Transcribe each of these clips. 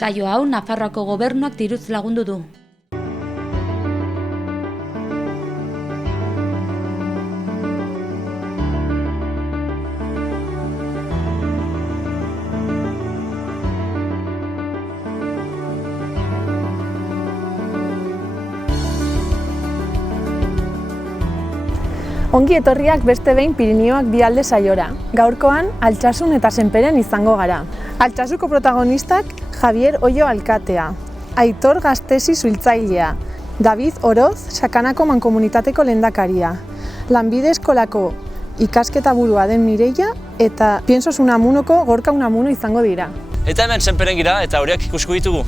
Saio hau Nafarroako gobernuak diruz lagundu du. Ongi etorriak beste behin Pirinioak bi alde saiora. Gaurkoan, Altsasun eta Senperen izango gara. Altsasuko protagonistak Javier Ollo alkatea, Aitor Gastesi suhiltzailea, David Oroz Sakanako mankomunitateko lehendakaria, Lanbide eskolako ikasketa burua den Mireia eta Piensos Unamunoko Gorka Unamuno izango dira. Eta hemen Senperen gira eta horiak ikusko ditugu.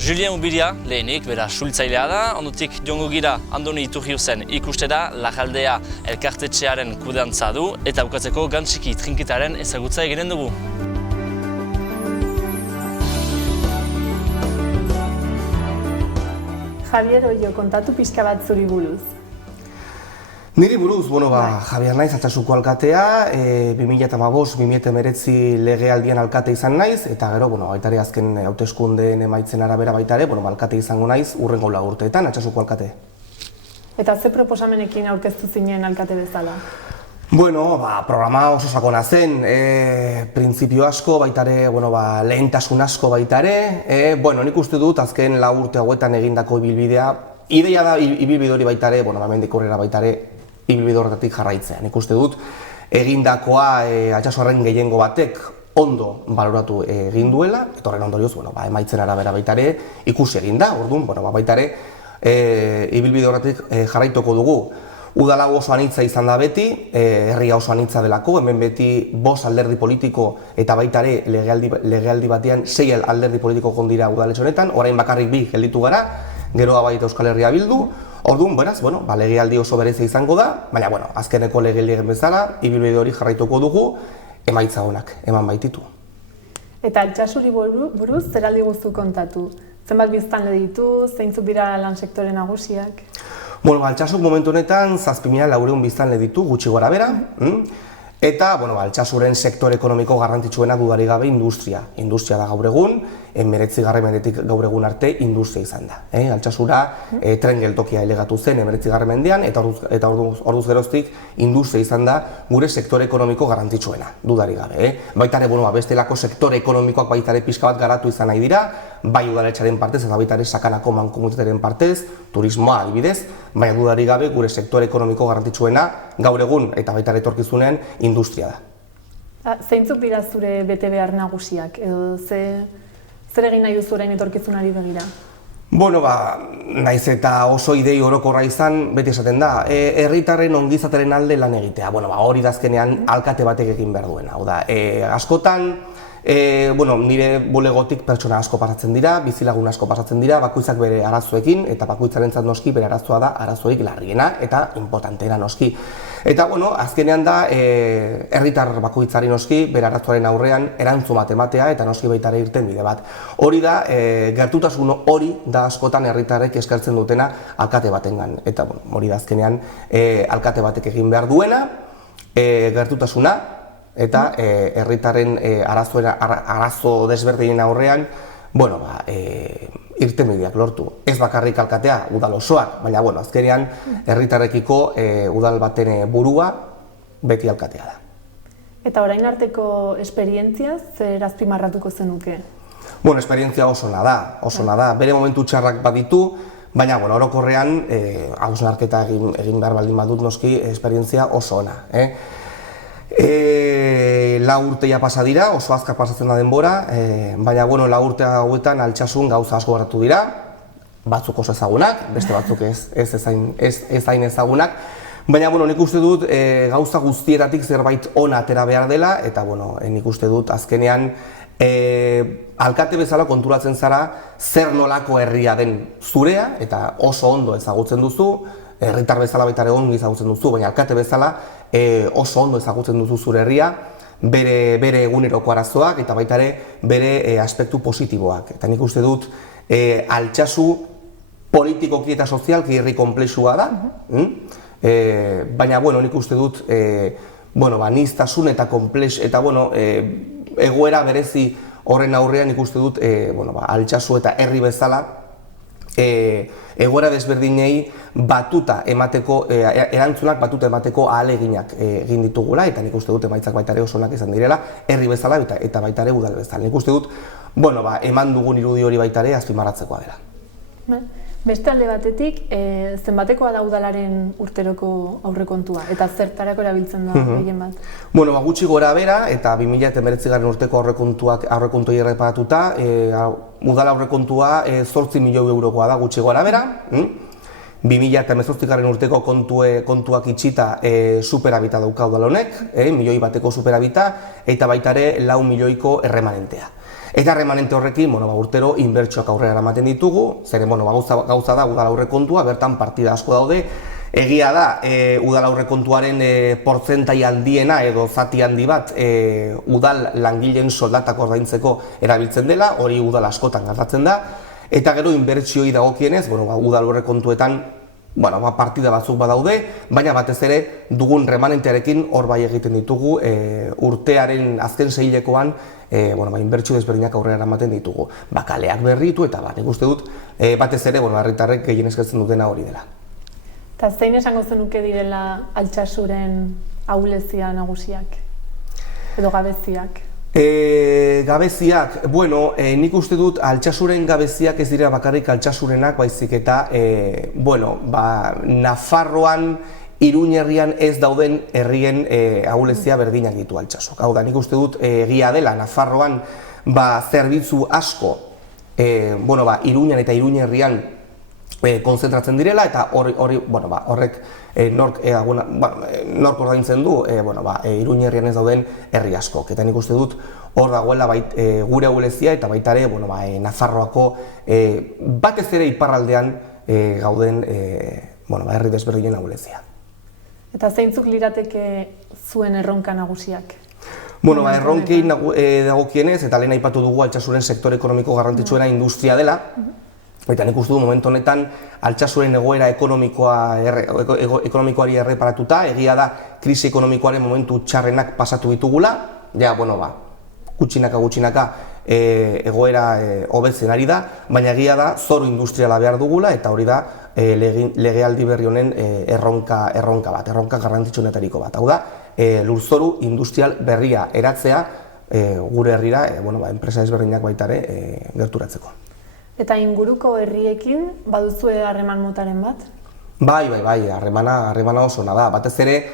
Julien Ubiria lehenik, bera suhiltzailea da, ondotik joango gira Andoni Iturriuzen ikustera, Lajaldea elkartetxearen kudeantza du eta bukatzeko Gantziki trinketaren ezagutza eginen dugu. Javier Ollo, kontatu pixka bat zuri buruz. Niri buruz, Javier naiz, Altsasuko alkatea, 2015-2019 legealdian alkate izan naiz, eta gero, baita ere azken hauteskundeen emaitzen arabera baita ere, alkate izango naiz urrengo urteetan, Altsasuko alkate. Eta ze proposamenekin aurkeztu zinen alkate bezala? Programa oso sakona zen, printzipio asko, baita ere, lehentasun asko baita ere, nik uste dut azken 4 urte hauetan egindako ibilbidea, ideia da ibilbide hori baita ere, hemendik aurrera baita ere, ibilbide horretatik jarraitzea. Nik uste dut, egindakoa Altsasuarren gehiengo batek ondo baloratu egin duela, eta horren ondorioz, emaitzen arabera baita ere ikusi egin da, orduan, baita ere, ibilbide horretik jarraituko dugu. Udala oso anitza izan da beti, herria oso anitza delako, hemen beti 5 alderdi politiko eta baita ere legealdi batean 6 alderdi politiko kondira udaletxe honetan, orain bakarrik 2 gelditu gara, geroa baita Euskal Herria Bildu. Orduan, beraz, legealdi oso berezia izango da, baina, azkeneko legealdiaren bezala, ibilbide hori jarraituko dugu, emaitza onak, eman baititu. Eta Altsasuri buruz, zer aldi guztu kontatu? Zenbat biztanle ditu, zeintzuk dira lan sektore nagusiak? Altsasuk momentu honetan 7.400 biztanle ditu, gutxi gora bera, eta Altsasuren sektore ekonomiko garrantzitsuena dudarik gabe industria. Industria da gaur egun, 19. mendetik gaur egun arte industria izan da. Altsasura tren geltokia elegatu zen 19. mendean, eta orduz geroztik industria izan da gure sektore ekonomiko garrantzitsuena, dudarik gabe. Baita ere, bestelako sektore ekonomikoak baita ere pixka bat garatu izan nahi dira, bai udaletxearen partez eta baita ere Sakanako mankomunitateren partez, turismoa adibidez, baina dudarik gabe gure sektore ekonomiko garrantzitsuena gaur egun eta baita ere etorkizunean industria da. Zeintzuk dira zure bete behar nagusiak, edo zer egin nahi duzu orain etorkizunari begira? Naiz eta oso idei orokorra izan, beti esaten da, herritarren ongizateren alde lan egitea. Hori da azkenean alkate batek egin behar duena. Askotan, nire bulegotik pertsona asko pasatzen dira, bizilagun asko pasatzen dira, bakoitzak bere arazoekin, eta bakoitzarentzat noski bere arazoa da arazoik larriena eta inportanteena noski. Eta, azkenean da, herritar bakoitzari noski, bere arazoaren aurrean erantzun bat ematea eta noski baita ere irten bide bat. Hori da, gertutasun hori da askotan herritarrek eskertzen dutena alkate batengan. Eta, hori da azkenean alkate batek egin behar duena, gertutasuna, eta herritarren arazo desberdinen aurrean, irtenbideak lortu. Ez bakarrik alkatea, udal osoak, baina azkenean herritarrekiko udal baten burua beti alkatea da. Eta orain arteko esperientziaz zer azpimarratuko zenuke? Esperientzia oso ona da, bere momentu txarrak baditu, baina orokorrean hausnarketa egin behar baldin badut noski esperientzia oso ona. 4 urte pasa dira, oso azkar pasatzen da denbora, baina 4 urte hauetan Altsasun gauza asko gertatu dira, batzuk oso ezagunak, beste batzuk ez hain ezagunak, baina nik uste dut gauza guztietatik zerbait ona atera behar dela, eta nik uste dut azkenean alkate bezala konturatzen zara zer nolako herria den zurea, eta oso ondo ezagutzen duzu, herritar bezala baita ere ongi ezagutzen duzu, baina alkate bezala oso ondo ezagutzen duzu zure herria, bere eguneroko arazoak eta baita ere bere aspektu positiboak. Eta nik uste dut Altsasu politikoki eta sozialki herri konplexua da, baina nik uste dut aniztasun eta egoera berezi horren aurrean ikuste dut Altsasu eta herri bezala egoera desberdinei batuta emateko, erantzunak batuta emateko ahaleginak egin ditugula, eta nik uste dut emaitzak baita ere oso onak izan direla, herri bezala eta baita ere udal bezala. Nik uste dut, eman dugun irudi hori baita ere azpimarratzekoa dela. Beste alde batetik, zenbatekoa da udalaren urteroko aurrekontua, eta zertarako erabiltzen da gehien bat? Gutxi gora bera, eta 2019 urteko aurrekontuei erreparatuta, udal aurrekontua 8 milioi eurokoa da gutxi gora bera. 2018 urteko kontuak itxita superabita dauka udal honek, milioi bateko superabita, eta baita ere 4 milioiko erremanentea. Eta remanente horrekin, urtero inbertsioak aurrera eramaten ditugu, zeren gauza da udal aurrekontua, bertan partida asko daude. Egia da, udal aurrekontuaren portzentai handiena edo zati handi bat udal langileen soldatak ordaintzeko erabiltzen dela, hori udal askotan gertatzen da. Eta gero inbertsioi dagokienez, udal aurrekontuetan partida batzuk badaude, baina batez ere dugun remanentearekin hor bai egiten ditugu urtearen azken seihilekoan inbertsio desberdinak aurrera eramaten ditugu. Kaleak berritu eta nik uste dut batez ere herritarrek gehien eskatzen dutena hori dela. Eta zein esango zenuke direla Altsasuren ahulezia nagusiak edo gabeziak? Gabeziak, nik uste dut Altsasuren gabeziak ez dira bakarrik Altsasurenak, baizik eta Nafarroan, Iruña herrian ez dauden herrien ahulezia berdinak ditu Altsasuk. Hau da, nik uste dut egia dela Nafarroan zerbitzu asko Iruñan eta Iruña herrian konzentratzen direla, eta horrek nork ordaintzen du Iruña herrian ez dauden herri askok. Eta nik uste dut hor dagoela gure ahulezia eta baita ere Nafarroako batez ere iparraldean gauden herri desberdinen ahulezia. Eta zeintzuk lirateke zuen erronka nagusiak? Erronkei dagokienez, eta lehen aipatu dugu Altsasuren sektore ekonomiko garrantzitsuena industria dela, eta nik uste du momentu honetan Altsasuren egoera ekonomikoari erreparatuta, egia da krisi ekonomikoaren momentu txarrenak pasatu ditugula, gutxinaka egoera hobetzen ari da, baina egia da zoru industriala behar dugula, eta hori da legealdi berri honen erronka garrantzitsuenetariko bat. Hau da, lurzoru industrial berria eratzea gure herrira enpresa ezberdinak baita ere gerturatzeko. Eta inguruko herriekin baduzue harreman motaren bat? Bai, harremana oso ona da. Batez ere,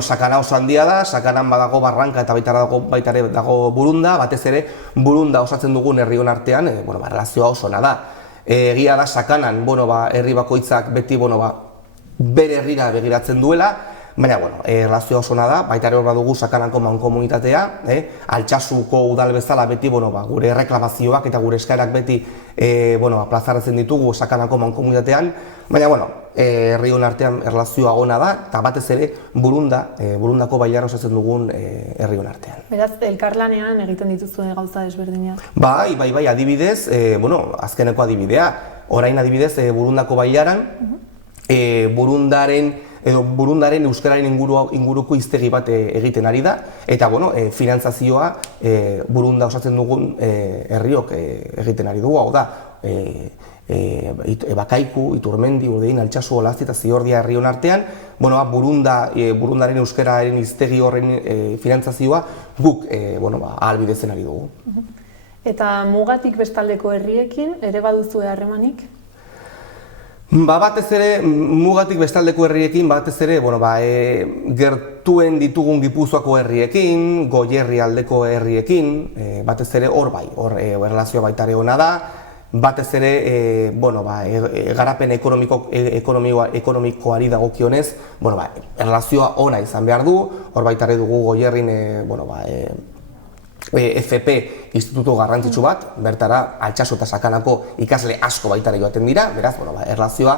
sakana oso handia da, sakanan badago barranka eta baita ere dago burunda, batez ere burunda osatzen dugun herrion artean, relazioa oso ona da. Egia da sakanan, herri bakoitzak beti bere herrira begiratzen duela, baina relazioa oso ona da, baita ere hor badugu sakanako mankomunitatea, Altsasuko udal bezala beti gure reklamazioak eta gure eskaerak beti plazaratzen ditugu sakanako mankomunitatean, baina herrion artean erlazioa ona da, eta batez ere burundako bailara osatzen dugun herrion artean. Beraz, elkarlanean egiten dituzue gauza desberdinak? Bai, adibidez, azkeneko adibidea, orain adibidez burundako bailaran, burundaren euskararen inguruko hiztegi bat egiten ari da, eta finantzazioa burunda osatzen dugun herriok egiten ari dugu, hau da, Bakaiku, Iturmendi, Urdein, Altsasu, Olazti eta Ziordia herrion artean, burundaren euskararen hiztegi horren finantzazioa guk ahalbidetzen ari dugu. Eta mugatik bestaldeko herriekin ere baduzue harremanik? Batez ere, mugatik bestaldeko herriekin, batez ere, gertuen ditugun Gipuzkoako herriekin, Goierri aldeko herriekin, batez ere hor erlazioa baita ere ona da, batez ere, garapen ekonomikoari dagokionez, erlazioa ona izan behar du, hor baita ere dugu Goierrin, FP instituto garrantzitsu bat, bertara Altsasu eta Sakanako ikasle asko baita ere joaten dira, beraz, erlazioa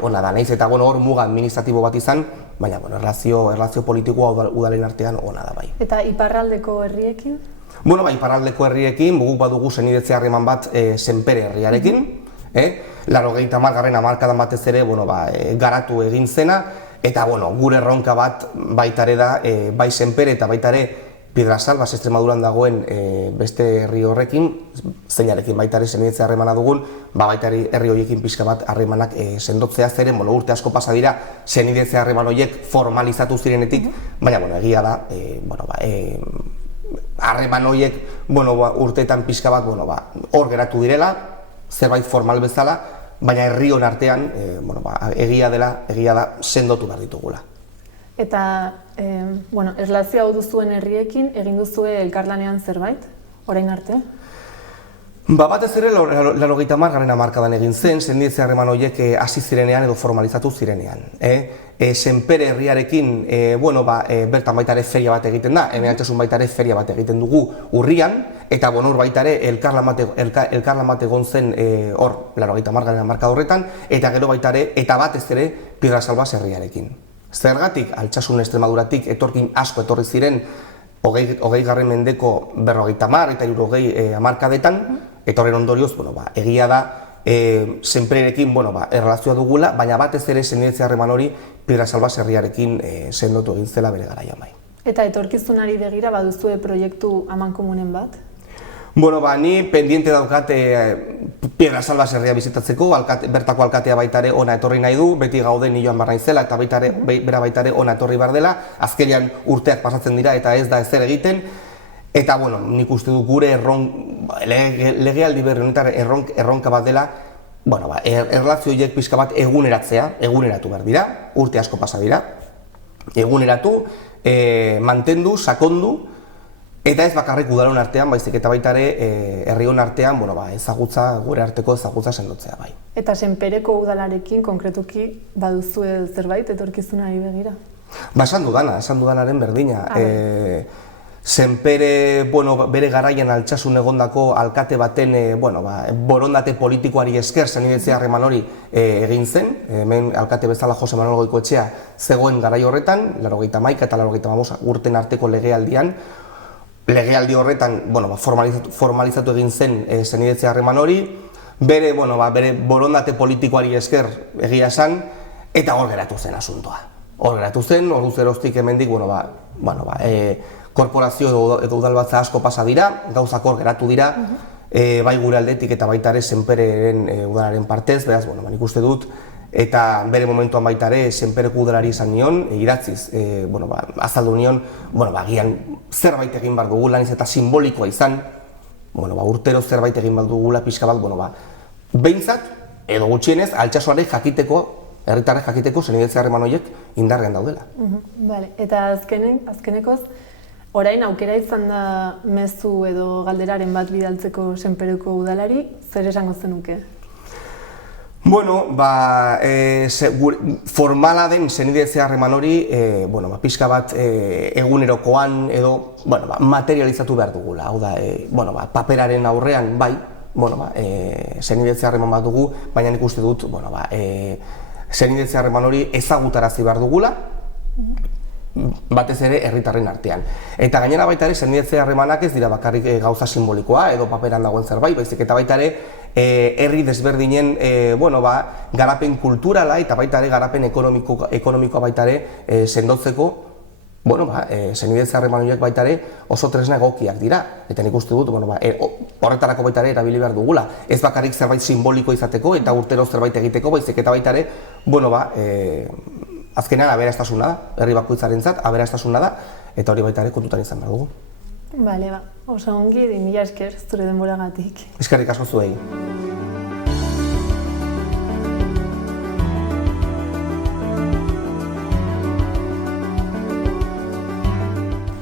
ona da, nahiz eta hor muga administratibo bat izan, baina erlazio politikoa udalen artean ona da bai. Eta iparraldeko herriekin? Iparraldeko herriekin, guk badugu senidetze harreman bat Senpere herriarekin, 80. hamarkadan batez ere garatu egin zena, eta gure erronka bat baita ere da, bai Senpere eta baita ere Piedrasalbas Extremaduran dagoen beste herri horrekin, zeinarekin baita ere senidetze harremana dugun, baita ere herri horiekin pixka bat harremanak sendotzea zeren, urte asko pasa dira senidetze harreman horiek formalizatu zirenetik, baina egia da, harreman horiek urteetan pixka bat hor geratu direla, zerbait formal bezala, baina herrion artean egia da sendotu behar ditugula. Eta erlazio hau duzuen herriekin egin duzue elkarlanean zerbait, orain arte? Batez ere, 80. hamarkadan egin zen, senidetze harreman horiek hasi zirenean edo formalizatu zirenean. Senpere herriarekin, bertan baita ere feria bat egiten da, hemen altsasun baita ere feria bat egiten dugu urrian, eta hor baita ere elkarlan bat egon zen hor, 80. hamarkada horretan, eta gero baita ere, eta batez ere, Piedrasalbas herriarekin. Zergatik, altsasun Extremaduratik etorkin asko etorri ziren 20. mendeko 50 eta 60 hamarkadetan, eta horren ondorioz, egia da, senpererekin erlazioa dugula, baina batez ere senidetze harreman hori Piedrasalbas herriarekin sendotu egin zela bere garaian bai. Eta etorkizunari begira baduzue proiektu amankomunen bat? Ni pendiente daukate Piedrasalbas herria bizitatzeko, bertako alkatea baita ere ona etorri nahi du, beti gauden ni joan behar naizela eta bera baita ere ona etorri behar dela, azkenean urteak pasatzen dira eta ez da ezer egiten, eta nik uste du gure legealdi berri honetan erronka bat dela, erlazio horiek pixka bat eguneratu behar dira, urte asko pasa dira, eguneratu, mantendu, sakondu, eta ez bakarrik udalon artean, baizik eta baita ere herrion artean, ezagutza, gure arteko ezagutza sendotzea bai. Eta senpereko udalarekin konkretuki baduzue zerbait etorkizunari begira? Esan dudanaren berdina. Senpere, bere garaian altsasun egondako alkate baten, borondate politikoari esker senidetze harreman hori egin zen. Hemen alkate bezala Jose Manuel Goikoetxea zegoen garai horretan, 81 eta 85 urten arteko legealdian. Legealdi horretan, formalizatu egin zen senidetze harreman hori, bere borondate politikoari esker egia esan, eta hor geratu zen asuntoa. Hor geratu zen, hor duzeroztik hemendik, korporazio edo udalbatza asko pasa dira, gauzak hor geratu dira, bai gure aldetik eta baita ere senpereren udalaren partez, beraz, nik uste dut, eta bere momentuan baita ere senpereko udalari izan nion, idatziz, azaldu nion, agian zerbait egin behar dugula, niz eta simbolikoa izan, urtero zerbait egin behar dugula, pixka bat, behintzat, edo gutxienez, altsasoarek jakiteko, herritarrek jakiteko senidetze harreman horiek indarrean daudela. Eta azkenekoz, orain aukera izan da mezu edo galderaren bat bidaltzeko senpereko udalari, zer esango zenuke? Formala den senidetze harreman hori, pixka bat egunerokoan edo materializatu behar dugula. Hau da, paperaren aurrean bai, senidetze harreman bat dugu, baina nik uste dut, senidetze harreman hori ezagutarazi behar dugula, batez ere herritarren artean. Eta gainera baita ere senidetze harremanak ez dira bakarrik gauza simbolikoa edo paperan dagoen zerbait, baizik eta baita ere herri desberdinen garapen kulturala eta baita ere garapen ekonomikoa baita ere sendotzeko, senidetze harreman horiek baita ere oso tresna egokiak dira. Eta nik uste dut, horretarako baita ere erabili behar dugula. Ez bakarrik zerbait simboliko izateko eta urtero zerbait egiteko, baizik eta baita ere, azkenean aberastasuna da, herri bakoitzarentzat aberastasuna da, eta hori baita ere kontutan izan behar dugu. Oso ongi, mila esker zure denboragatik. Eskerrik asko zuei.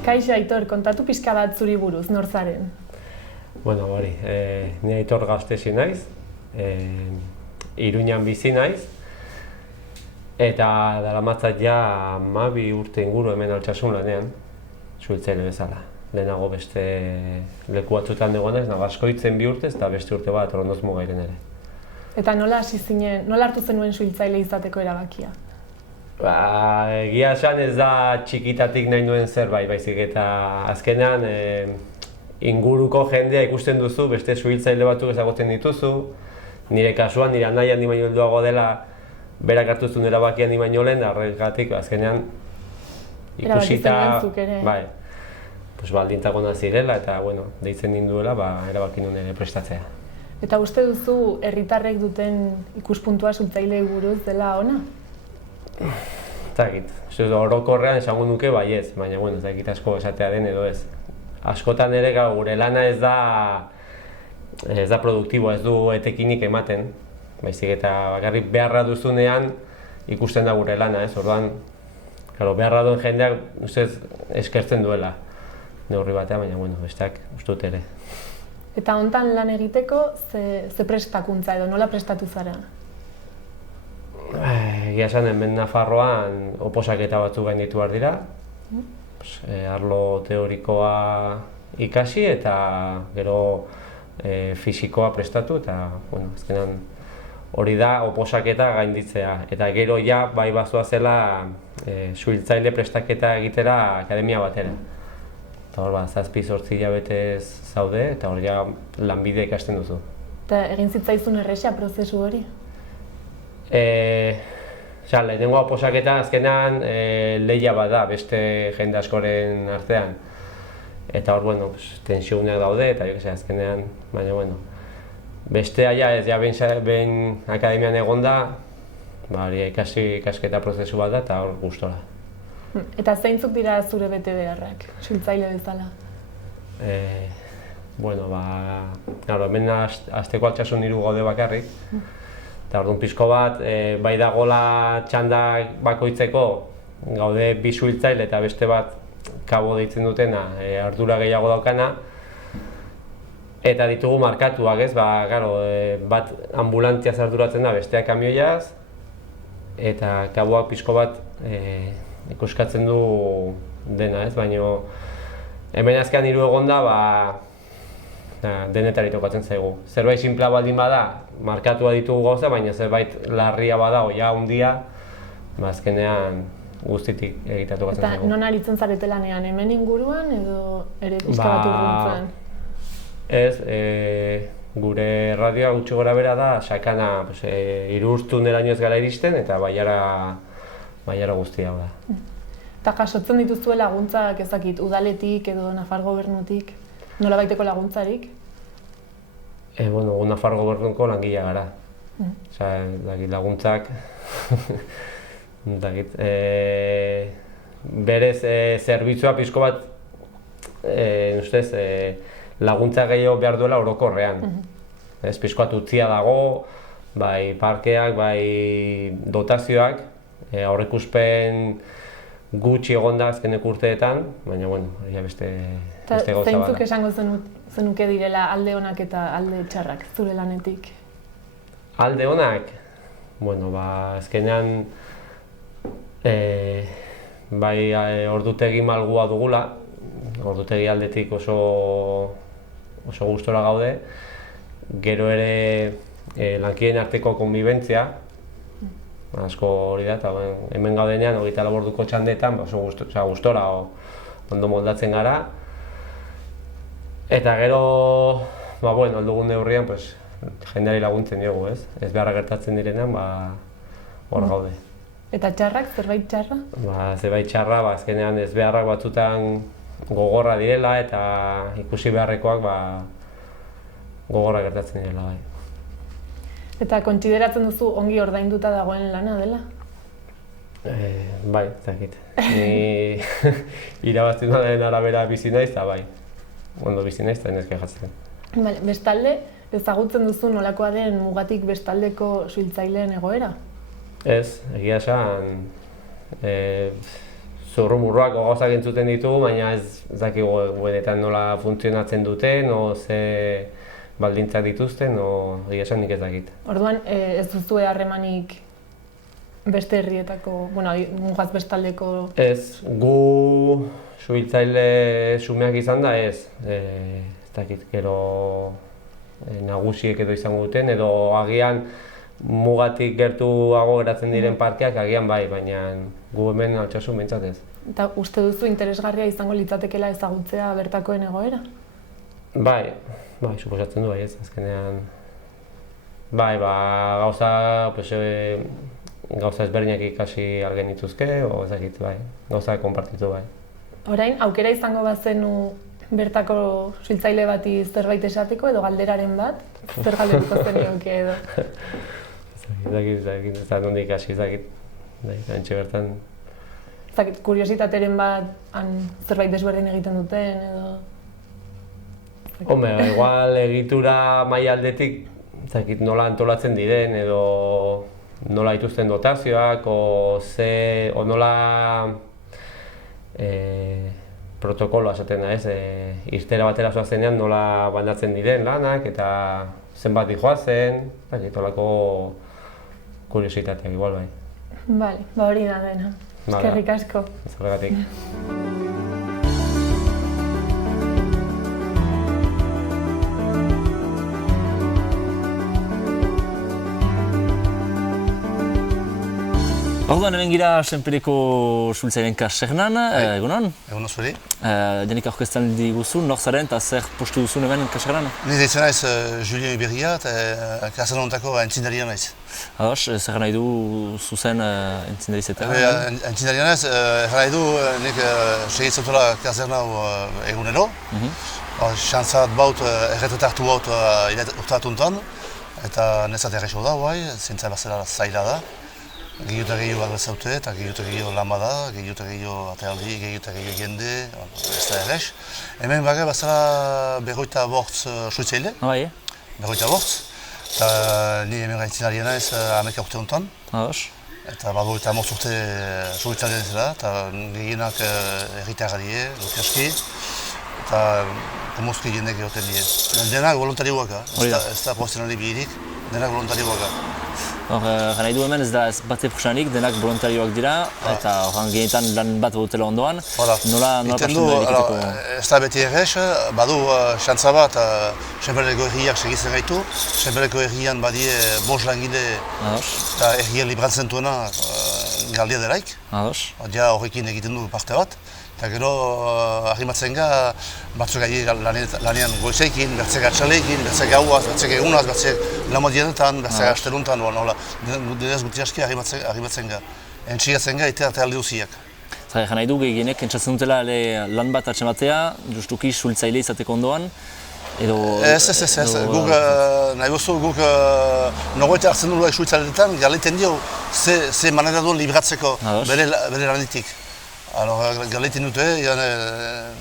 Kaixo Aitor, kontatu pixka bat zuri buruz, nor zaren? Ni Aitor Gastesi naiz, Iruñan bizi naiz, eta daramatzat ja 12 urte inguru hemen altsasun lanean, suhiltzaile bezala. Lehenago beste leku batzuetan egonez, Nagaskoitzen 2 urtez eta beste urte bat Rondoz Mugairen ere. Eta nola hartu zenuen suhiltzaile izateko erabakia? Egia esan ez da txikitatik nahi nuen zerbait, baizik eta azkenean inguruko jendea ikusten duzu, beste suhiltzaile batzuk ezagutzen dituzu, nire kasuan, nire anaia handi baino helduago dela, berak hartu zuen erabakia handi baino lehen, horregatik azkenean ikusita... baldintzak onak zirela eta deitzen ninduela erabaki nuen ere prestatzea. Eta uste duzu herritarrek duten ikuspuntua suiltzaileei buruz dela ona? Ez dakit, orokorrean esango nuke baietz, baina ez dakit asko esatea den edo ez. Askotan ere gure lana ez da produktiboa, ez du etekinik ematen, baizik eta bakarrik beharra duzunean ikusten da gure lana, ez? Orduan, beharra duen jendeak ustez eskertzen duela neurri batean, baina besteak uste dut ere. Eta hontan lan egiteko ze prestakuntza edo nola prestatu zara? Egia esan, hemen Nafarroan oposaketa batzuk gainditu behar dira. Arlo teorikoa ikasi eta gero fisikoa prestatu eta azkenan hori da oposaketa gainditzea. Eta gero ja bai bazoazela suhiltzaile prestaketa egitera akademia batera. Eta hor 7-8 hilabetez zaude eta hor ja lanbide ikasten duzu. Eta egin zitzaizun erresa prozesu hori? Lehenengo oposaketa azkenan lehia bat da beste jende askoren artean. Eta hor, tensiuneak daude eta azkenean, baina bestea ez, behin akademian egonda, ikasketa prozesu bat da eta hor gustora. Eta zeintzuk dira zure bete beharrak, suhiltzaile bezala? Hemen hasteko Altsasun 3 gaude bakarrik. Eta orduan pixko bat, bai dagoela txandak bakoitzeko gaude 2 suhiltzaile eta beste bat kabo deitzen dutena, ardura gehiago daukana. Eta ditugu markatuak, ez? Bat ambulantziaz arduratzen da, besteak kamioiaz. Eta kaboak pixko bat ikuskatzen du dena, ez? Baina hemen azkean 3 egonda, denetari tokatzen zaigu. Zerbait sinplea baldin bada, markatua ditugu gauza, baina zerbait larria bada, oia handia, azkenean guztitik egitea tokatzen zaigu. Eta non aritzen zarete lanean, hemen inguruan edo ere pixka bat urruntzen? Ez, gure radioa gutxi gora bera da, sakana 3 tunelaino ez gara iristen eta baiara guztia da. Eta jasotzen dituzue laguntzak ezakit, udaletik edo Nafar gobernutik? Nola baiteko laguntzarik? Nafar gobernuko langilea gara. Laguntzak, berez zerbitzua pixko bat laguntza gehiago behar duela orokorrean. Pixko bat utzia dago, bai parkeak, bai dotazioak, aurreikuspen gutxi egonda azkeneko urteetan, baina beste gauza bada. Zeintzuk esango zenuke direla alde onak eta alde txarrak zure lanetik? Alde onak? Azkenean bai ordutegi malgua dugula, ordutegi aldetik oso gustora gaude. Gero ere lankideen arteko konbibentzia, asko hori da, eta hemen gaudenean 24 orduko txandetan oso gustora ondo moldatzen gara. Eta gero, aldugun neurrian, jendeari laguntzen diogu, ez? Ez beharra gertatzen direnean, hor gaude. Eta txarrak, zerbait txarra? Zerbait txarra, azkenean ez beharrak batzutan gogorra direla eta ikusi beharrekoak gogorra gertatzen direla, bai. Eta kontsideratzen duzu ongi ordainduta dagoen lana dela? Bai, ez dakit. Ni irabazten duen arabera bizi naiz, eta bai. Ondo bizi naiz, eta ez kejatzen. Bestalde, ezagutzen duzu nolakoa den mugatik bestaldeko suhiltzaileen egoera? Ez, egia esan, zurrumurruak gauzak entzuten ditugu, baina ez dakigu benetan nola funtzionatzen duten, ze baldintzak dituzten, egia esan nik ez dakit. Orduan, ez duzue harremanik beste herrietako, mugaz bestaldeko? Ez, gu suhiltzaile xumeak izan da ez dakit, gero nagusiek edo izango duten, edo agian mugatik gertuago geratzen diren parkeak agian bai, baina gu hemen Altsasun behintzat ez. Eta uste duzu interesgarria izango litzatekeela ezagutzea bertakoen egoera? Bai, suposatzen du bai ez, azkenean. Bai, gauza ezberdinak ikasi algen dituzke, ezakit, bai, gauza konpartitu bai. Orain, aukera izango bazenu bertako suhiltzaile bati zerbait esateko edo galderaren bat, zer galdetuko zenioke edo? Ez da nondik hasi ezakit, antxe bertan. Ezakit, kuriositateren bat zerbait desberdin egiten duten edo? Hombre, igual egitura maila aldetik, ezakit nola antolatzen diren edo nola dituzten dotazioak o nola protokoloa esaten da, ez? Irtera batera zoazenean nola bandatzen diren lanak eta zenbat dijoazen, olako kuriositateak igual bai. Bale, hori da dena. Eskerrik asko. Zergatik. Orduan hemen gira Senpereko suhiltzaileen kasernan, egunon? Egunon zuri. Janik aurkezten diguzu, nor zaren eta zer postu duzun hemen kasernan? Ni deitzen naiz Julien Iberria eta kasernan hontako aintzindaria naiz. Ados, zer nahi du zuzen aintzindarizetan? Aintzindaria naiz, nahi du nik segitzatela kaserna egunero. Xantzat baut erretretartu baut urtatuntan eta nezat errexo da, zintzai bazela zaila da. Gehiago eta gehiago bat zaute eta gehiago eta gehiago lan bada, gehiago eta gehiago atealdi, gehiago eta gehiago jende, ez da errex. Hemen baga bazala 25 suhiltzaile, 25. Eta ni hemen gaintzinarien naiz 10 urte honetan. Eta badu eta 5 urte suhiltzaile dela, eta gehienak herritarra die, lokaski. Eta komozki jendek egoten die. Denak voluntarioak, ez da profesionali bihirik, denak voluntarioak. Nahi du hemen ez da ez bate proxanik, denak voluntarioak dira, eta horren genietan lan bat dutela ondoan. Nola pasten da egiteko? Ez da beti errez, badu xantza bat Senpereko herriak segitzen gaitu. Senpereko herrian badie 5 langile eta herrian librantzen duena galdia delaik. Horrekin egiten du parte bat. Eta gero arrimatzen ga, batzuk lanean goizekin, bertzek atxalekin, bertzek gauaz, bertzek egunaz, bertzek lamodienetan, bertzek asteluntan, denez guti aski arrimatzen ga. Entxigatzen ga eta alde duziak. Zara, nahi du gehienek entzatzen dutela lan bat atxematea, justuki suhiltzaile izateko ondoan, edo... Ez, guk nahi gozu, guk nogoeta hartzen dugu suhiltzaileetan, galdeiten dio ze manera duen libratzeko bere lanitik. Galeiten dute,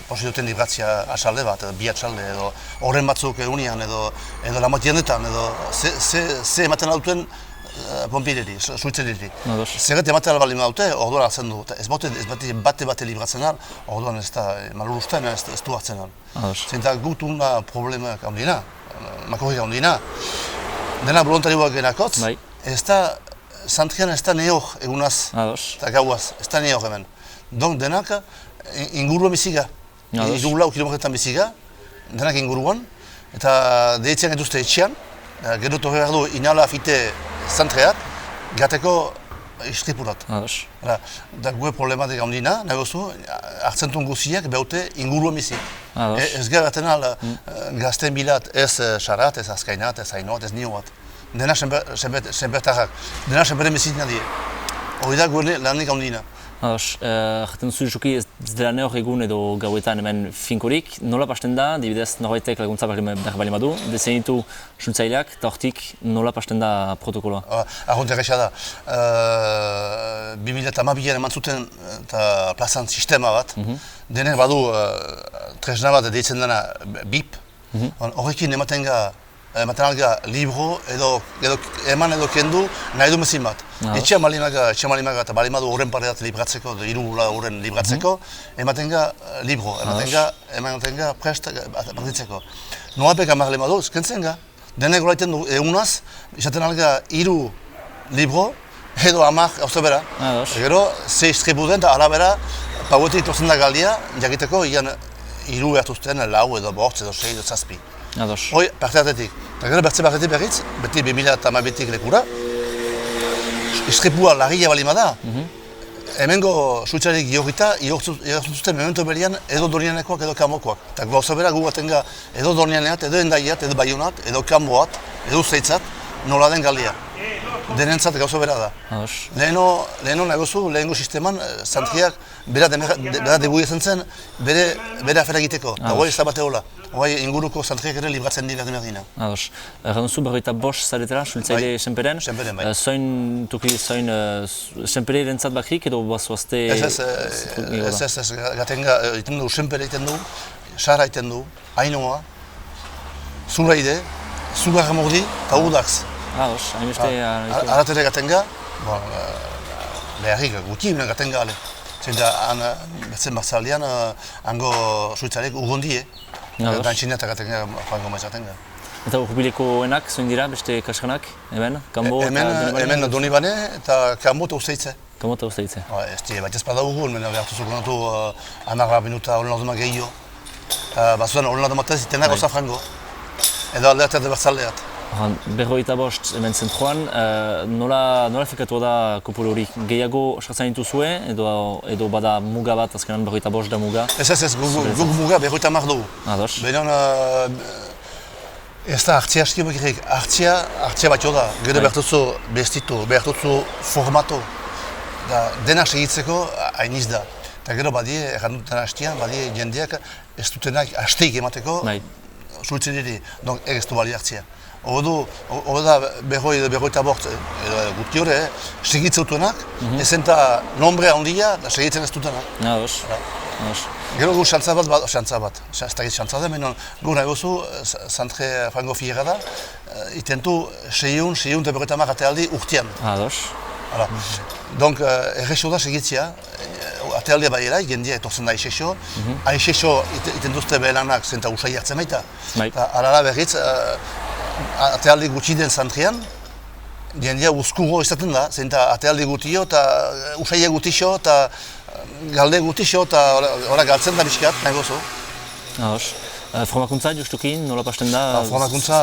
posi duten libratzia atxalde bat, bi atxalde, edo horren batzuk egunean, edo lamatienetan, edo ze ematen duten ponpireri, suhiltzaileri. Zerret ematen baldin dute, orduan hartzen du. Ez bate libratzen al, orduan ez da, malur ustean ez du hartzen al. Zinta gutuna problemak handina, makorrik handina, dena voluntarioak genakotz, ez da, zantrian ez da neor egunaz eta gauaz, ez da neor hemen. Donk denak ingurua biziga, 2 kilometretan biziga, denak inguruan, eta deitzen dituzte etxean, gero torre behar du inala fite zantreat, gateko istripurat. Da gue problematik handina, nahi gozu, hartzen duen guziak behaute inguruan bizi. Ez gara gaten al gazten bilat ez xarat, ez azkainat, ez hainot, ez nio bat. Dena senpertarrak, dena senperen bizitna die. Hori da gue lanik handina. Jaten duzu justuki ez dela neor egun edo gauetan hemen finkorik, nola pasten da, dibidez norbaitek laguntza behar bali badu, dezen ditu suhiltzaileak eta hortik nola pasten da protokoloa? Arrunt erresa da. 2012an eman zuten plazan sistema bat, denek badu tresna bat deitzen dena BIP, horrekin ematen alga libro edo eman edo kendu nahi du mezin bat. Etxean balimaga eta balimadu horren paredat libratzeko, 3 horren libratzeko, ematen ga libro, ematen ga prest partitzeko. Noapek amak lemadu, eskentzen ga. Denek horreiten du egunaz, izaten alga 3 libro edo amak hauze bera. Gero, ze istribu den eta alabera pauetik torzen da galdia, jakiteko ian 3 hartuzten, 4 edo 5 edo 6 edo 7. Hoi, parte hartetik. Eta gero bertze barretik berriz, beti 2012tik lekura, istripua larria balima da. Hemengo suhiltzailerik igortzen zuten memento berian edo Donianekoak edo Kanbokoak. Eta gauza bera gu baten ga edo Donianeat, edo Endaiat, edo Baionat, edo Kanboat, edo Zeitzat, nola den galdia. denentzat gauza bera da. Ados. Leheno lehengo sisteman, zantriak bera debuia zen bere afera egiteko. Eta guai ez da bate hola. Guai inguruko zantriak ere libratzen dira dina. Ados. Erran duzu, berroita bost zaretela, suhiltzaile senperen. Senperen, bai. Zoin senpere erentzat bakrik edo bazoazte... Ez, gatenga egiten du, senpere egiten du, sarra egiten du, hainoa, zuraide, zugarra mordi eta udakz. Ados, hainbeste... Aratere gatenga, beharrik guti gatenga ale. Zenta, betzen batzaldean, hango suitzarek urgondie. Dantxina eta gatenga, joango maiz gatenga. Eta urbilikoenak, zoin dira, beste kaskanak, hemen? Kambo eta hemen Donibane eta Kambo eta Usteitze. Kambo eta Usteitze. Ez dira, bat ez badaugun, behartu zukonatu 10 minuta holen laduma gehiago. Bazuan holen laduma zitenak osa frango. Edo aldeat eta batzaldeat. Berroita bost hemen zentroan, nola efekatu da kopuru hori? Gehiago sartzen dituzue edo bada muga bat, azkenan berroita bost da muga? Ez, guk muga berroita mar dugu. Ados. Benon, ez da hartzia aski bakirrik, hartzia bat jo da. Gero behartuzu bestitu, behartuzu formato. Dena segitzeko hainiz da. Eta gero badie, erranduten hastian, badie jendeak ez dutenak hasteik emateko suitzen diri, ez du bali hartzia. Hor da berroita bort, guti hori, segitzeutuenak, ezen eta nombrea handia, segitzen ez dutenak. Ados. Gero gu xantza bat, ez da xantza da, menon gu nahi gozu, zantre frango fiera da, itentu 600 eta berroita mar atealdi urtean. Ados. Donc, errexo da segitzia, atealdea baiela, jendia etortzen da aixexo, aixexo iten duzte behelanak zenta usai hartzen baita. Arara berriz, atealdi gutxi den zantrian, jendia uzkugo izaten da, zenta atealdi gutio eta usai gutixo eta galde gutixo eta hori galtzen da bizkat, nahi gozu. Ados. Formakuntza justukin, nola pasten da? Formakuntza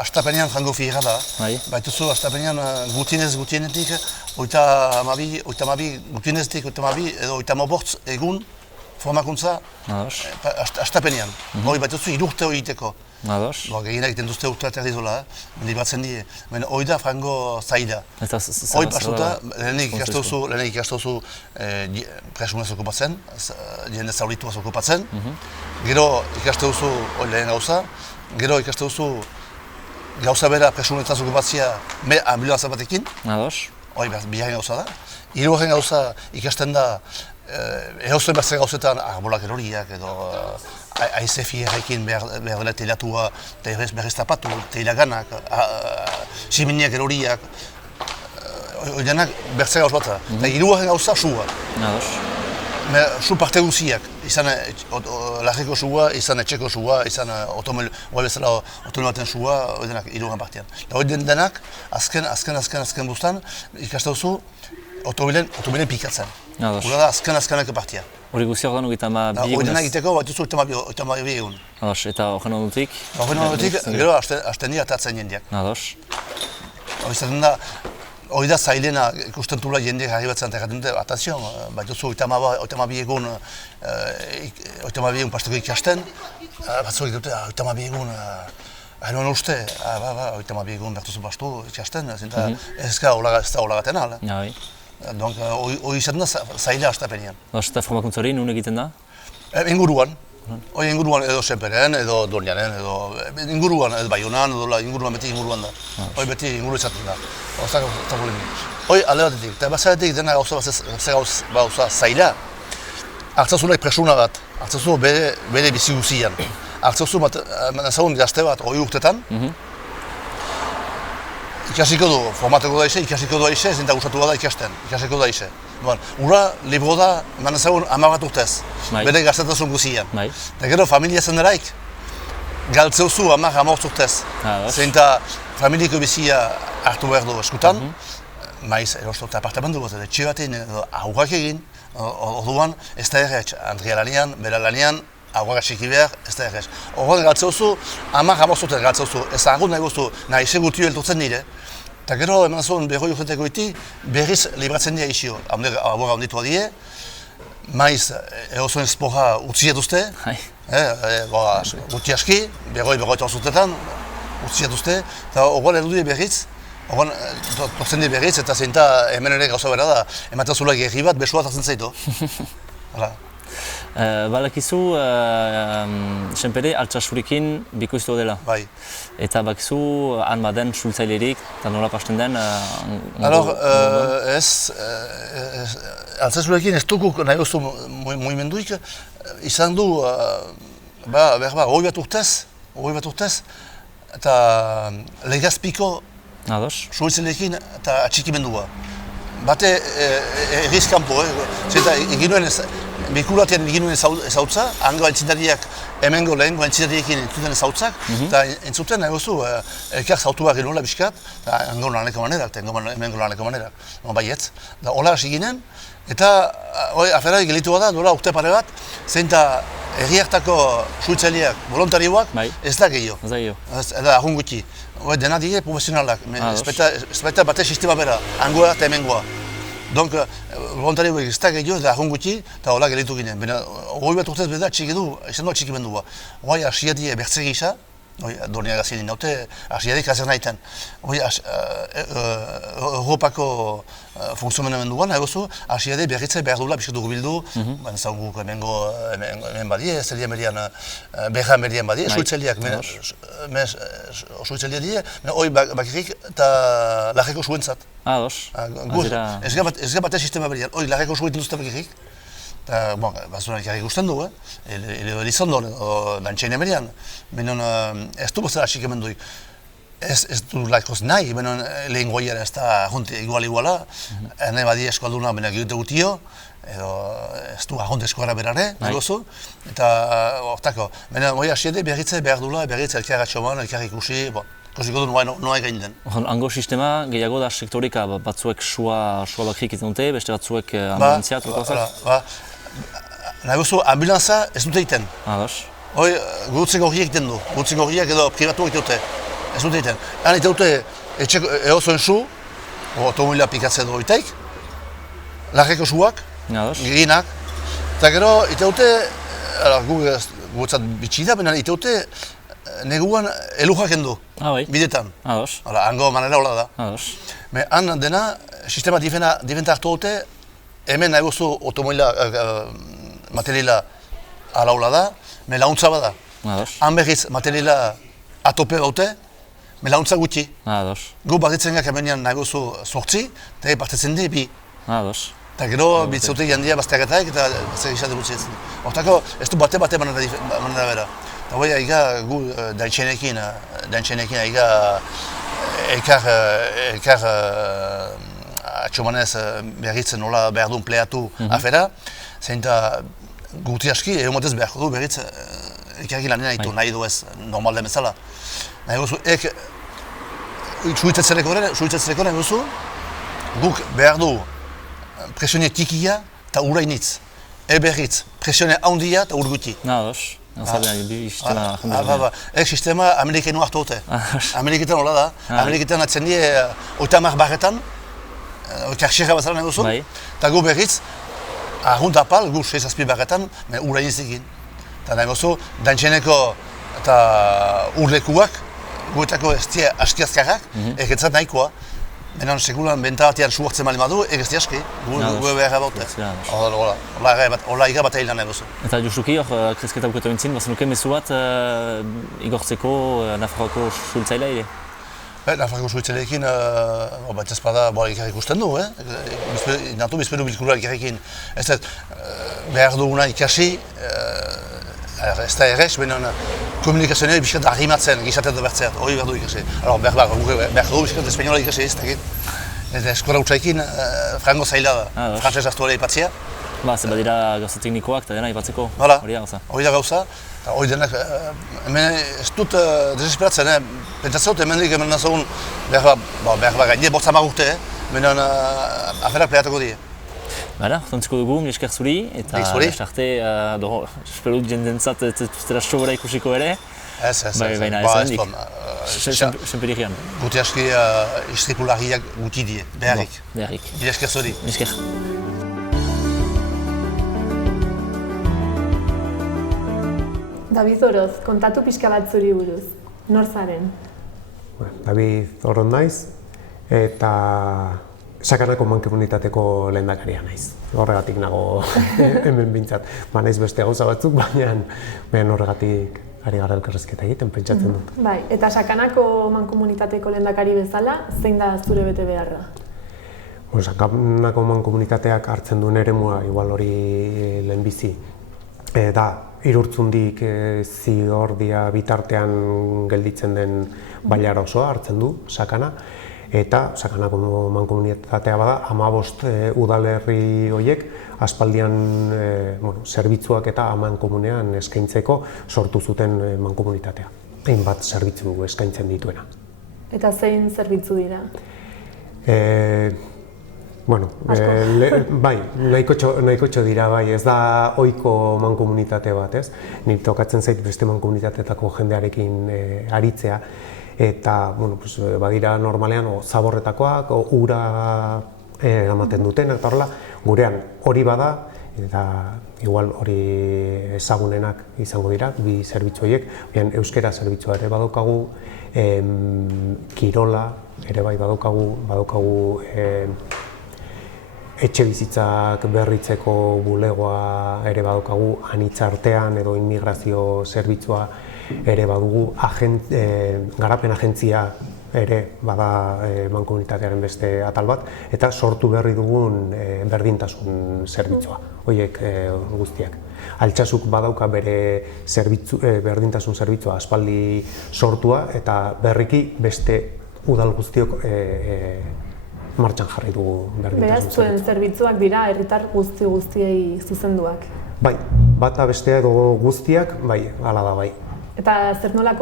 astapenean jango fiera da. Baituzu astapenean gutienetik, oita mabi, gutienetik oita mabi edo oita mabortz egun formakuntza astapenean. Hori baituzu irurte hori egiteko. Gehienak egiten duzte urte aterri zola, libratzen die. Hori da frango zaida. Hori pastuta, lehenik ikastozu presunez okupatzen, jende zaulitua okupatzen. Gero ikastozu lehen gauza, gero ikastozu gauza bera presunetaz okupatzia ambulanza batekin. Hori biharren gauza da. Hirugarren gauza ikasten da erosten berzen gauzetan arbolak eroriak edo aize fierrekin behar dela teilatua, berriz tapatu, teilaganak, siminiak eroriak, horianak berzen gauz bat da. Eta hirugarren gauza sua. Su parte guziak, izan larriko sua, izan etxeko sua, izan otomel baten sua, hori denak hirugarren partean. Hori denak, azken bustan, ikasten duzu otomelen pikatzen. Hora da azkenak partia. Hori guzti hor da nugitama bi egunez? Hori denak egiteko bat duzu oitama bi egun. Eta horren ondutik? Horren ondutik, gero hasten dira atatzen jendeak. Hori zaten da, hori da zailena ikusten tula jendeak jarri batzen eta erraten dute, atazio, bat duzu oitama bi egun pasteko ikasten, batzuek dute oitama bi egun hainoan uste, oitama bi egun bertuzu pastu ikasten, ez da holagaten ala. Donc, hori izaten da zaila astapenean. Eta formakuntza hori nun egiten da? Inguruan. Hori inguruan edo Senperen, edo Donianen, edo inguruan, edo Baionan, edo inguruan beti inguruan da. Hori beti inguru izaten da. Hori alde batetik, eta bazaretik dena gauza zaila. Hartzazunak presuna bat, hartzazu bere bizi guzian. Hartzazu nazagun gazte bat, hori urtetan, ikasiko du, formateko da ize, ikasiko da ize, zinta gustatu da ikasten, ikasiko da ize. Ura, libro da, eman ezagun 10 bat urtez, bere gaztetasun guzian. Eta gero, familia zen deraik, galtzeuzu 10 urtez. Zinta, familiko bizia hartu behar du eskutan, maiz, erostu eta apartamentu bat, etxe batean, aurrak egin, orduan, ez da erretx, Andrea lanean, bera lanean, aurrak asiki behar, ez da erretx. Horren galtzeuzu, 10 urtez galtzeuzu, ez agut nahi guztu, nahi ise gutio helturtzen nire. Eta gero, eman zuen, berroi urteko iti, berriz libratzen dira isio. Aurrak handitua die, maiz, erosoen esporra utzia duzte, guti aski, berroi urtetan, utzia duzte, eta horren edu die berriz, Horren, tortzen di berriz eta zeinta hemen ere gauza bera da, ematen zula gerri bat, besua hartzen zaitu. Balakizu, senpere Altsasurekin bikoiztu dela. Bai. Eta bakizu han baden sultzailerik, eta nola pasten den... Altsasurekin ez dukuk nahi guztu mugimenduik, izan du, hori bat urtez, eta legazpiko suhitzailekin eta atxikimendua. Bate errizkampo, Bikulatien egin nuen ezautza, hango aintzindariak, hemengo lehengo aintzindariekin entzuten ezautzak, eta entzuten nahi gozu, elkar zautu behar genuela biskat, hango laneko manerak, eta hemengo laneko manerak, baietz. Hola hasi ginen, eta afera gelitua da, dola urte pare bat, zein eta herri hartako suhitzaileak, voluntarioak, ez da gehiago. Ez da ahun gutxi. Dena dire profesionalak, ez baita bate sistema bera, hangoa eta hemengoa. Donc, voluntarioak ez da gehiago, ez da ahun gutxi, eta hola gelitu ginen. Hori bat urtez beda txiki du, izan du txikimendua. Hoi asiadi bertze gisa, Dorniaga zinin naute, asiadi kazer nahiten. Hoi Europako funtzionamenduan, egozu, asiadi berritze behar dula, biskat dugu bildu, zaun guk hemen badie, zelia merian, berra merian badie, suhitzaileak, suhitzaileak die, hoi bakirik eta lageko suhentzat. Ez gabate sistema berian, hoi lageko suhentzat duzte bakirik. Bazunak jarri ikusten du, Elizondo, dantxein emerian, ez du bozera asik emenduik. Ez du laikoz nahi, lehen goiara ez da ahonte iguala, erne badi eskualduna egite gutio, edo ez du ahonte eskuara berare, nagozu, eta hortako. Hoi asiede berritze behar dula, berritze elkar atxoman, elkar ikusi, ikusiko du noa egain den. Hango sistema gehiago da sektorika, batzuek sua bakrik izan dute, beste batzuek ambulantzia, nahi gozu, ambulantza ez dute egiten. Hoi, gurutzen gorriak egiten du, gurutzen gorriak edo privatuak egiten dute. Ez dute egiten. Han egiten dute egozoen su, automobila pikatzea edo egiteik, lageko suak, girinak, eta gero egiten dute, gurutzat bitxida, baina egiten dute neguan elujak endu, bidetan. Hango manera hola da. Han dena, sistema difenta hartu dute, hemen nahi gozu automobila materiala alaula da, me launtza bada. Han berriz materiala atope baute, me launtza gutxi. Gu barritzen gak hemenean nahi gozu sortzi, eta partetzen di bi. Eta gero bitzaute jandia bazteagatak eta zer gizate gutxi etzen. Hortako ez du bate manera bera. Eta hoi aiga gu dantxenekin aiga elkar atxomanez berritzen nola behar duen pleatu afera, zein eta guti aski egomatez beharko du berritz elkarrekin lanena ditu, nahi du ez normal den bezala. Nahi gozu, suhitzatzeleko nahi gozu, guk behar du presionia tikia eta urainitz. Berritz, presionia handia eta ur guti. Sistema Amerikenu hartu dute. Ameriketan hola da. Ameriketan atzen die 80 barretan, karxerra bazara nahi duzu, eta gu berriz, ahunt apal, gu 6-7 barretan, urainiz egin. Eta nahi duzu, dantxeneko eta urlekuak, guetako ez die aski-azkarrak, egetzat nahikoa. Benan sekulan benta batean suhartzen mali madu, egezti aski, gu beharra baute. Hola iga bat egin nahi duzu. Eta justuki hor, kresketa bukatu entzin, bazenuke mezu bat igortzeko Nafarroako suhiltzailea ere? Nafarroako suhitzaileekin, bat ez bada ikarrik ikusten du, natu bizperu bilkura ikarrikin. Ez da, behar duguna ikasi, ez da errez, benen komunikazioa biskat arrimatzen, gizatet bertzeat, hori behar du ikasi. Behar du biskat espainola ikasi ez, eta eskola utxaikin frango zaila da, frantzez hartu ere ipatzia. Ze badira gauza teknikoak eta dena ipatzeko, hori da gauza. Hori da gauza, eta hori denak, hemen ez dut desesperatzen, pentsatzen dut hemen nazogun behar gaine bortzamar urte, benen aferak pleatako die. Bada, tontziko dugu, mila esker zuri, eta arte, espero dut jendentzat ez duztera sobera ikusiko ere. Baina ez hendik, senperikian. Guti aski istripulariak guti die, beharrik. Mila esker zuri. Mila esker. David Oroz, kontatu pixka bat zuri buruz. Nor zaren? David Oroz naiz, eta Sakanako mankomunitateko lehendakaria naiz. Horregatik nago hemen bintzat. Naiz beste gauza batzuk, baina horregatik ari gara elkarrizketa egiten, pentsatzen dut. Bai, eta Sakanako mankomunitateko lehendakari bezala, zein da zure bete beharra? Sakanako mankomunitateak hartzen duen eremua, igual hori lehenbizi, da Irurtzundik Ziordia bitartean gelditzen den bailara osoa hartzen du Sakana, eta Sakanako mankomunitatea bada 15 udalerri horiek aspaldian zerbitzuak eta amankomunean eskaintzeko sortu zuten mankomunitatea. Hainbat zerbitzu eskaintzen dituena. Eta zein zerbitzu dira? Bai, nahikotxo dira, bai, ez da ohiko mankomunitate bat, ez? Ni tokatzen zait beste mankomunitateetako jendearekin aritzea, eta, badira normalean zaborretakoak, ura ematen duten, eta horrela, gurean hori bada, eta igual hori ezagunenak izango dira, bi zerbitzu horiek, euskera zerbitzua ere badaukagu, kirola ere bai badaukagu etxe bizitzak berritzeko bulegoa ere badaukagu, anitzartean edo immigrazio zerbitzua ere badugu, garapen agentzia ere bada mankomunitatearen beste atal bat, eta sortu berri dugun berdintasun zerbitzua, horiek guztiak. Altsasuk badauka bere berdintasun zerbitzua aspaldi sortua, eta berriki beste udal guztiok martxan jarri dugu berdintasun zerbitzua. Beraz, zuen zerbitzuak dira herritar guztiei zuzenduak? Bai, bata bestea edo guztiak, bai, hala da, bai. Eta zer nola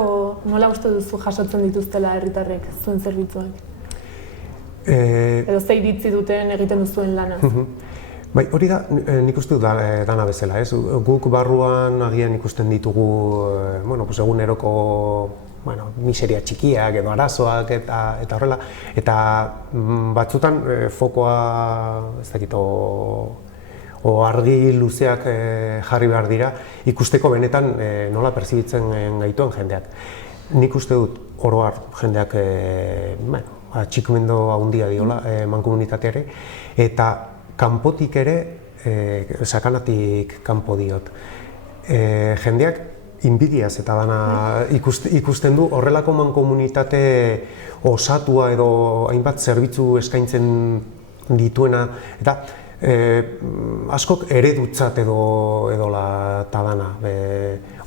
uste duzu jasotzen dituztela herritarrek zuen zerbitzuak? Edo ze iritzi duten egiten duzuen lana? Bai, hori da, nik uste dut dana bezala, ez? Guk barruan agian ikusten ditugu, eguneroko miseria txikiak edo arazoak eta horrela, eta batzutan fokoa, ez dakit, o argi luzeak jarri behar dira, ikusteko benetan nola perzibitzen gaituen jendeak. Nik uste dut oro har jendeak atxikimendu handia diola mankomunitateare, eta kanpotik ere, Sakanatik kanpo diot. Jendeak inbidiaz eta dana ikusten du horrelako mankomunitate osatua edo hainbat zerbitzu eskaintzen dituena, eta askok eredutzat edo ta dana,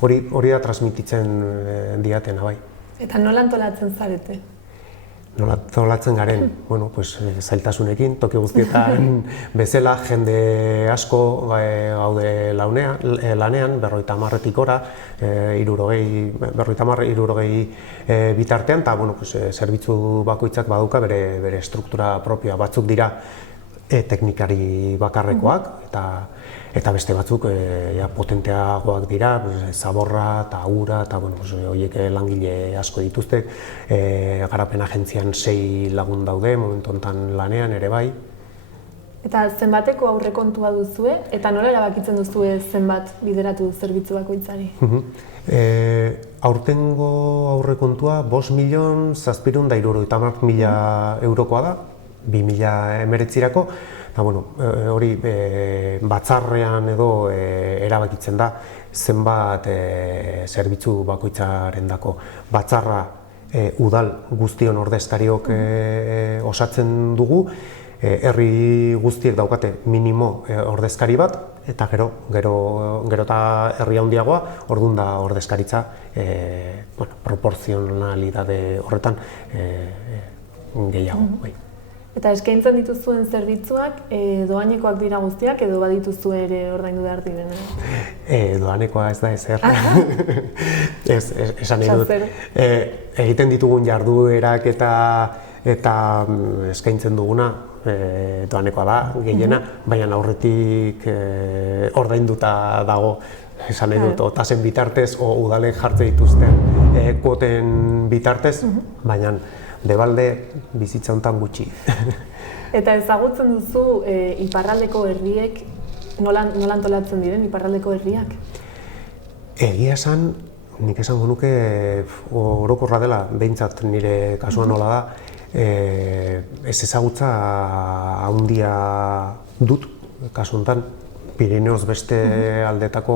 hori da transmititzen diatena, bai. Eta nola antolatzen zarete? Nola antolatzen garen, zailtasunekin, toki guztietan bezala jende asko gaude lanean, 50-etik gora, 50-60 bitartean, eta zerbitzu bakoitzak baduka bere struktura propioa. Batzuk dira teknikari bakarrekoak, eta beste batzuk potenteagoak dira, zaborra eta ura, eta horiek langile asko dituzte. Garapen agentzian 6 lagun daude, momentu honetan lanean ere bai. Eta zenbateko aurrekontua duzue, eta nola erabakitzen duzue zenbat bideratu zerbitzu bakoitzari? Aurtengo aurrekontua 5.770.000 eurokoa da, 2019-erako, eta hori batzarrean edo erabakitzen da zenbat zerbitzu bakoitzarendako. Batzarra udal guztion ordezkariok osatzen dugu, herri guztiek daukate minimo ordezkari bat, eta gero eta herri handiagoa, orduan da ordezkaritza proporzionalidade horretan gehiago. Eta eskaintzen dituzuen zerbitzuak doainekoak dira guztiak edo badituzu ere ordaindu behar direna? Doanekoa ez da ezer. Esan nahi dut. Egiten ditugun jarduerak eta eskaintzen duguna doanekoa da, gehiena, baina aurretik ordainduta dago. Esan nahi dut, tasen bitartez, udalek jartzen dituzten kuoten bitartez, baina debalde bizitza honetan gutxi. Eta ezagutzen duzu iparraldeko herriek nola antolatzen diren iparraldeko herriak? Egia esan, nik esango nuke orokorra dela, behintzat nire kasuan nola da, ez ezagutza handia dut, kasu honetan, Pirineos beste aldetako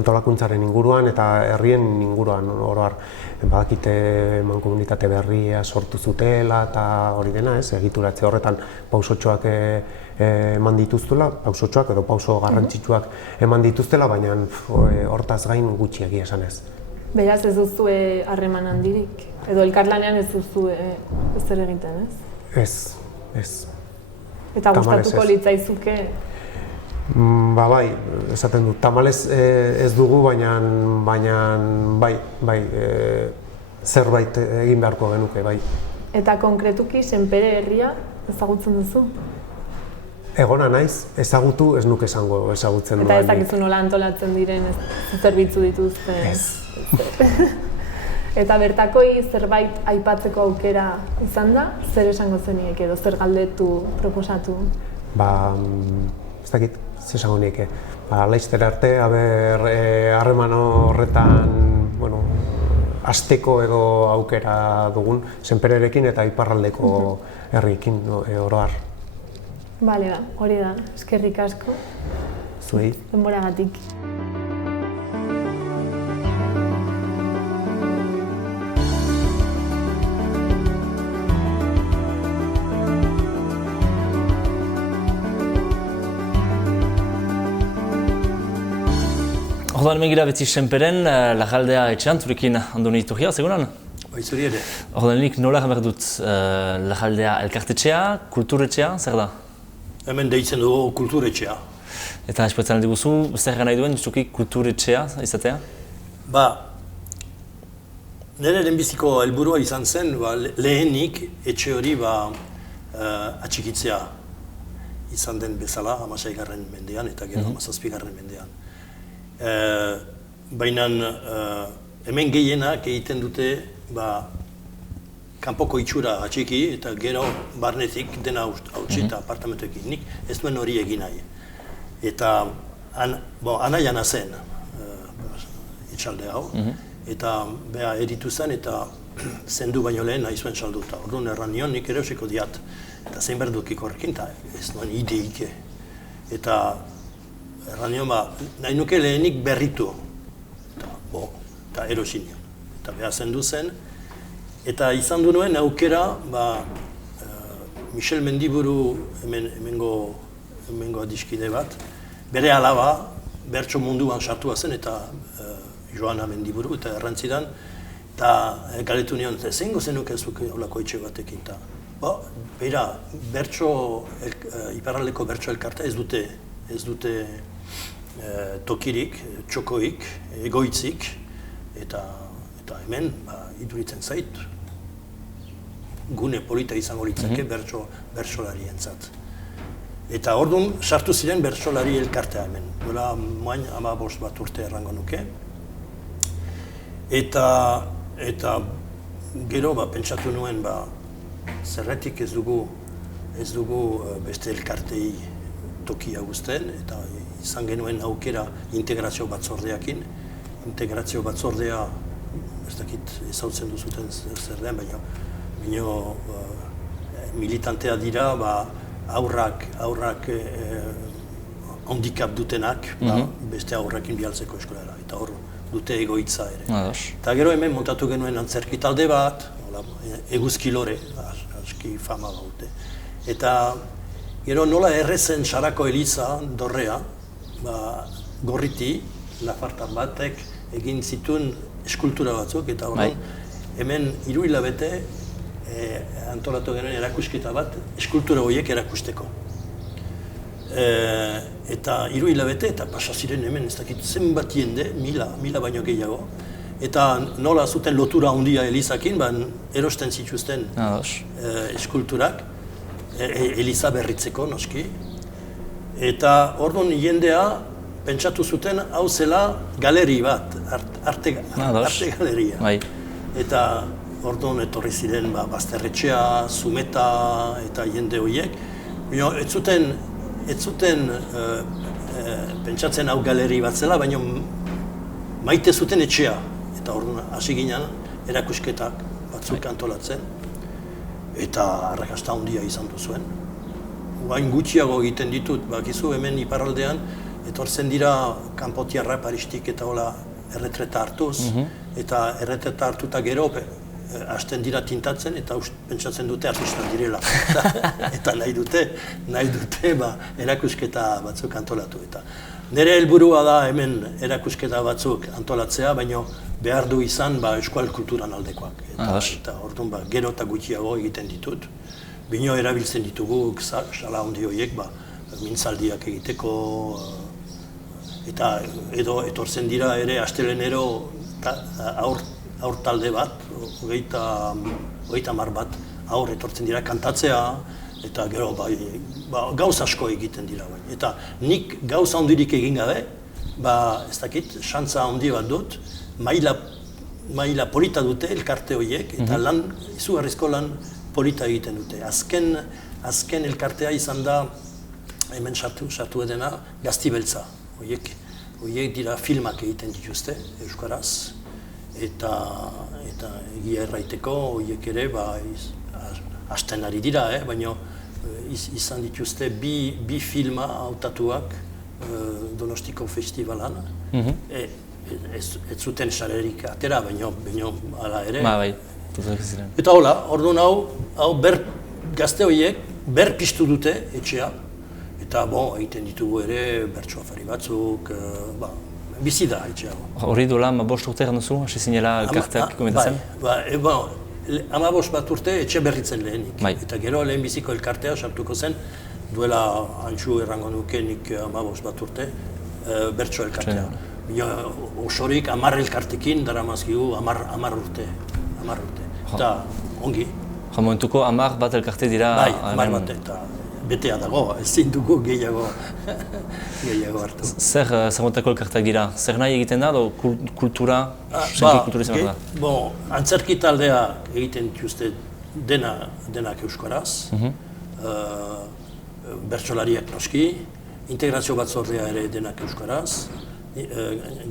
antolakuntzaren inguruan eta herrien inguruan oro har. Badakite mankomunitate berria sortu zutela eta hori dena, egituratze horretan pausotxoak eman dituztela, pausotxoak edo pauso garrantzitsuak eman dituztela, baina hortaz gain gutxi egia esan ez. Beraz ez duzu harreman handirik, edo elkarlanean ez duzu ezer egiten, ez? Ez. Eta gustatuko litzaizuke? Bai, esaten dut, tamalez ez dugu, baina bai, zerbait egin beharko genuke, bai. Eta konkretuki Senpere herria ezagutzen duzu? Egona naiz, ezagutu ez nuke esango ezagutzen duenik. Eta ez dakizu nola antolatzen diren zerbitzu dituzte? Ez. Eta bertakoi zerbait aipatzeko aukera izan da, zer esango zeniek edo zer galdetu, proposatu? Ez dakit, zer esango nieke. Laizter arte, harreman horretan, hasteko edo aukera dugun, Senpererekin eta iparraldeko herriekin oro har. Bale, hori da, eskerrik asko. Zuei. Denboragatik. Orduan hemen gira beti Senperen, Lajaldea etxean, zurekin Andoni Iturria, segunan? Bai, zuri ere. Orduan nik nola behar dut Lajaldea elkartetxea, kulturetxea, zer da? Hemen deitzen dugu kulturetxea. Eta espetzen diguzu, zer nahi duen justuki kulturetxea izatea? Nire lehenbiziko helburua izan zen, lehenik etxe hori atxikitzea izan den bezala, 16. mendean eta gero 17. mendean. Baina hemen gehienak egiten dute kanpoko itxura atxiki eta gero barnetik dena hautsi eta apartamentoekin. Nik ez nuen hori egin nahi. Eta anaiana zen etxalde hau. Eta beha eritu zen eta zendu baino lehen nahi zuen salduta. Orduan erran nion nik erosiko diat. Eta zein berdukik horrekin eta ez nuen ideike. Eta erran nion nahi nuke lehenik berritu. Eta erosin nion. Eta beha zendu zen. Eta izan du nuen aukera, Michel Mendiburu hemengo adiskide bat, bere alaba bertso munduan sartua zen eta Joana Mendiburu eta errantzidan, eta galetu nion, zein zenuke zuke holako etxe batekin. Beira, iparraldeko bertso elkarta ez dute tokirik, txokoik, egoitzik, eta hemen iduritzen zait, gune polita izango litzake bertsolarientzat. Eta orduan sartu ziren bertsolari elkartea hemen, duela moain 15 bat urte errango nuke. Eta gero pentsatu nuen zerretik ez dugu beste elkartei tokia guzten, eta izan genuen aukera integrazio batzordeakin. Integrazio batzordea, ez dakit ezautzen duzuten zer den, baina militantea dira aurrak handicap dutenak beste aurrakin bialtzeko eskolara, eta hor dute egoitza ere. Eta gero hemen montatu genuen antzerki talde bat, eguzki lore, aski fama baute. Eta gero nola errezen Sarako Eliza dorrea, gorriti, lafartar batek egin zituen eskultura batzuk, eta horren hemen 3 hilabete antolatu genuen erakusketa bat eskultura horiek erakusteko. Eta 3 hilabete eta pasa ziren hemen ez dakit zenbat jende, mila baino gehiago. Eta nola zuten lotura handia Elizakin, erosten zituzten eskulturak, Eliza berritzeko noski. Eta orduan jendea pentsatu zuten hau zela galeri bat, arte galeria. Eta orduan etorri ziren Bazterretxea, Zumeta eta jende horiek. Ez zuten pentsatzen hau galeri bat zela, baina maite zuten etxea. Eta orduan hasi ginen erakusketak batzuk antolatzen. eta arrakasta handia izan du zuen. Guain gutxiago egiten ditut, bakizu hemen iparraldean, etortzen dira kanpotiarra Paristik eta hola erretreta hartuz, eta erretreta hartuta gero hasten dira tintatzen eta pentsatzen dute artistak direla. Eta nahi dute erakusketa batzuk antolatu. Eta nire helburua da hemen erakusketa batzuk antolatzea, baina behar du izan euskal kulturan aldekoak. Eta orduan gero eta gutxiago egiten ditut. Bino erabiltzen ditugu sala handi horiek mintzaldiak egiteko, eta edo etortzen dira ere astelenero aur talde bat, hogeita mar bat aur etortzen dira kantatzea, eta gero gauz asko egiten dira. Eta nik gauz handirik egin gabe, ez dakit, xantza handi bat dut, maila polita dute elkarte horiek, eta izugarrizko lan polita egiten dute. Azken elkartea izan da, hemen sartu edena, Gaztibeltza. Horiek dira filmak egiten dituzte, euskaraz, eta egia erraiteko, horiek ere, hasten ari dira, baina izan dituzte bi filma hautatuak Donostiko festivalan. Ez zuten sarerik atera, baina hala ere. Eta hola, orduan hau gazte horiek piztu dute etxea, eta egiten ditugu ere bertso afari batzuk, bizi da etxea. Hori duela 15 urte egin duzu, hasi zinela elkarteak komentatzen? 15 bat urte etxe berritzen lehenik. Eta gero lehenbiziko elkartea sartuko zen, duela antxu errango nuke nik 15 bat urte, bertso elkartea. Osorik 10 elkartekin daramazkigu 10 urte. Eta ongi. Momentuko 10 bat elkarte dira? 10 bat eta betea dago, ezin dugu gehiago hartu. Zer montako elkarteak dira? Zer nahi egiten da, edo kultura, senki kulturizan da? Antzerki taldea egiten dituzte denak euskaraz, bertsolariak noski, integrazio batzordea ere denak euskaraz,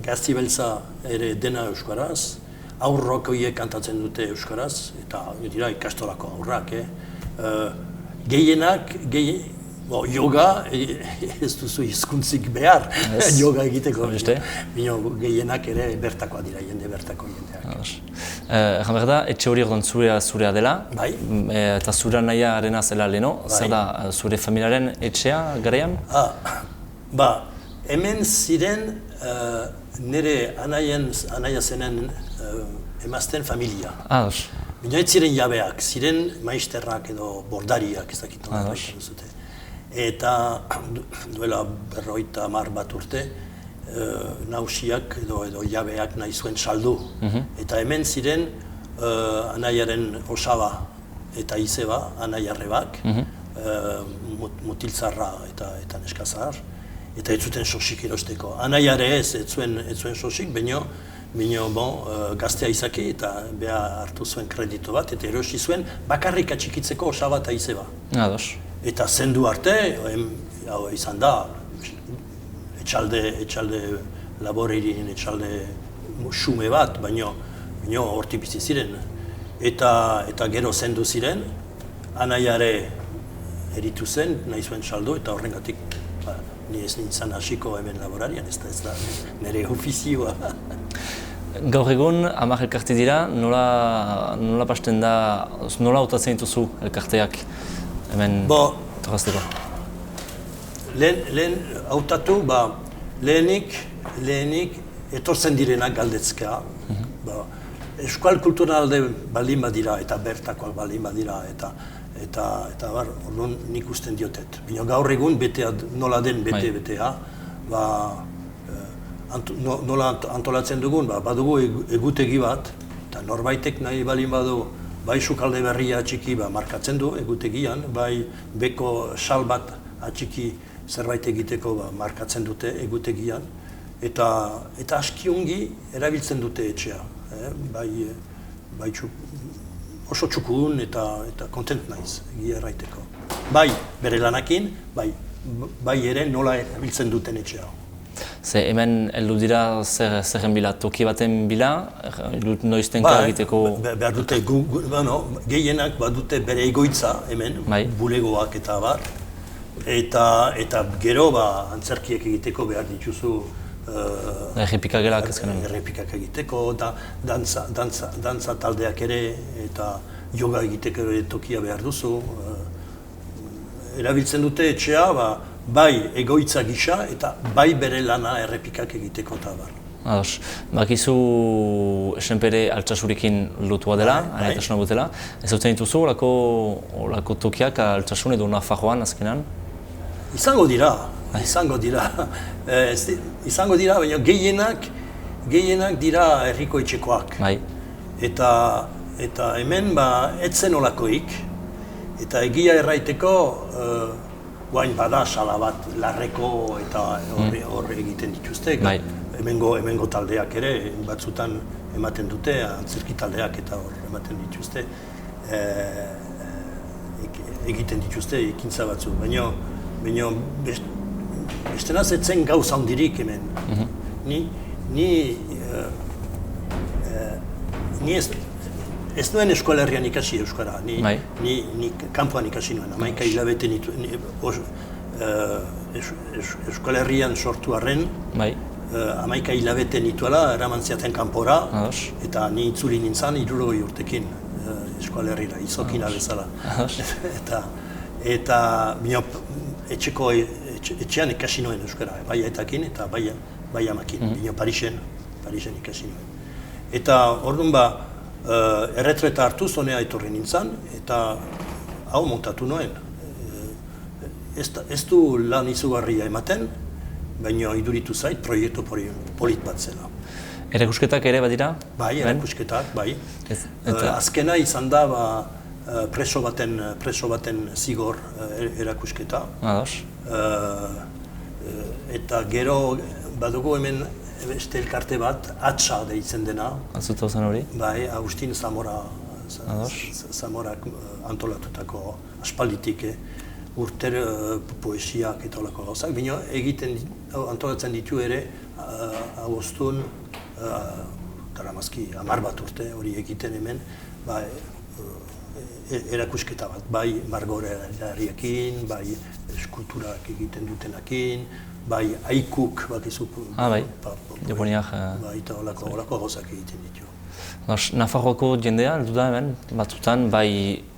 Gaztibeltza ere dena euskaraz, aurrok horiek kantatzen dute euskaraz, eta dira ikastolako aurrak. Gehienak, yoga, ez duzu hizkuntzik behar, yoga egiteko. Gehienak ere bertakoa dira, bertako jendeak. Egan behar da, etxe hori orduan zurea dela, eta zure naia arena zela leheno, zer da zure familiaren etxea garaian? Hemen ziren nire anaia zenen emazten familia. Baina ez ziren jabeak, ziren maisterrak edo bordariak ez dakit nola baiten duzute. Eta duela 50 bat urte, nausiak edo jabeak nahi zuen saldu. Eta hemen ziren anaiaren osaba eta izeba, anaiarrebak, mutiltzarra eta neskazar, eta ez zuten sosik erosteko. Anaiare ez zuen sosik, baina gaztea izaki eta beha hartu zuen kreditu bat, eta erosi zuen bakarrik atxikitzeko osaba eta izeba. Eta zendu arte, izan da, etxalde laborerin, etxalde xume bat, baina horti bizi ziren. Eta gero zendu ziren, anaiare eritu zen, nahi zuen saldu, eta horrengatik ni ez nintzen hasiko hemen laborarian, ez da nire ofizioa. Gaur egun, 10 elkarte dira, nola pasten da, nola hautatzen dituzu elkarteak hemen torrazteko? Lehen hautatu, lehenik etortzen direnak galdetzea. Euskal kultura alde baldin badira eta bertakoak baldin badira eta orduan nik usten diotet. Baina gaur egun nola den betea, nola antolatzen dugun, badugu egutegi bat, eta norbaitek nahi balin badu, bai sukalde berria atxiki markatzen du egutegian, bai beko sal bat atxiki zerbait egiteko markatzen dute egutegian, eta aski ongi erabiltzen dute etxea. Bai oso txukun eta kontent naiz, egia erraiteko. Bai bere lanakin, bai ere nola erabiltzen duten etxea. Ze hemen heldu dira zerren bila, toki baten bila, noiztenka egiteko... Behar dute, gehienak badute bere egoitza hemen, bulegoak eta bar, eta gero antzerkiek egiteko behar dituzu errepikagelak ezkenan. Errepikak egiteko, dantza taldeak ere, eta yoga egiteko ere tokia behar duzu. Erabiltzen dute etxea, bai egoitza gisa eta bai bere lana errepikak egiteko eta bar. Ados, bakizu esenpere Altsasurikin lotua dela, anaietasuna butela. Ez duten dituzu olako tokiak Altsasun edo Nafarroan azkenan? Izango dira, baina gehienak dira herriko etxekoak. Eta hemen etzen olakoik, eta egia erraiteko guain bada sala bat larreko eta horre egiten dituzte. Hemengo taldeak ere, batzutan ematen dute, antzerki taldeak eta hor ematen dituzte, egiten dituzte ekintza batzu. Baina bestenaz etzen gauza handirik hemen. Ni ez nuen eskolarrian ikasi euskara, ni kanpoan ikasi nuen, 11 hilabete eskolarrian sortu arren, 11 hilabete nituela, eraman ziaten kanpora, eta ni itzuli nintzen 60 urtekin eskolarrira, izokina bezala. Eta etxean ikasi nuen euskara, bai aitakin eta bai amakin, Parisen ikasi nuen. Eta orduan erretreta hartuz honea etorri nintzen, eta hau montatu nuen. Ez du lan izugarria ematen, baina iduritu zait proiektu polit bat zela. Erakusketak ere badira? Bai, erakusketak, bai. Azkena izan da preso baten zigor erakusketa. Eta gero badugu hemen beste elkarte bat, Atxa deitzen dena. Atzuta zen hori? Bai, Agustin Zamorak antolatutako aspalditik urter poesiak eta olako gauzak. Baina antolatzen ditu ere Agustun, taramazki 10 bat urte hori egiten hemen, erakusketa bat, bai margorerariekin, bai eskulturak egiten dutenakin, bai haikuk bakizu, eta olako gauzak egiten ditu. Nafarroako jendea, heldu da hemen, batzutan, bai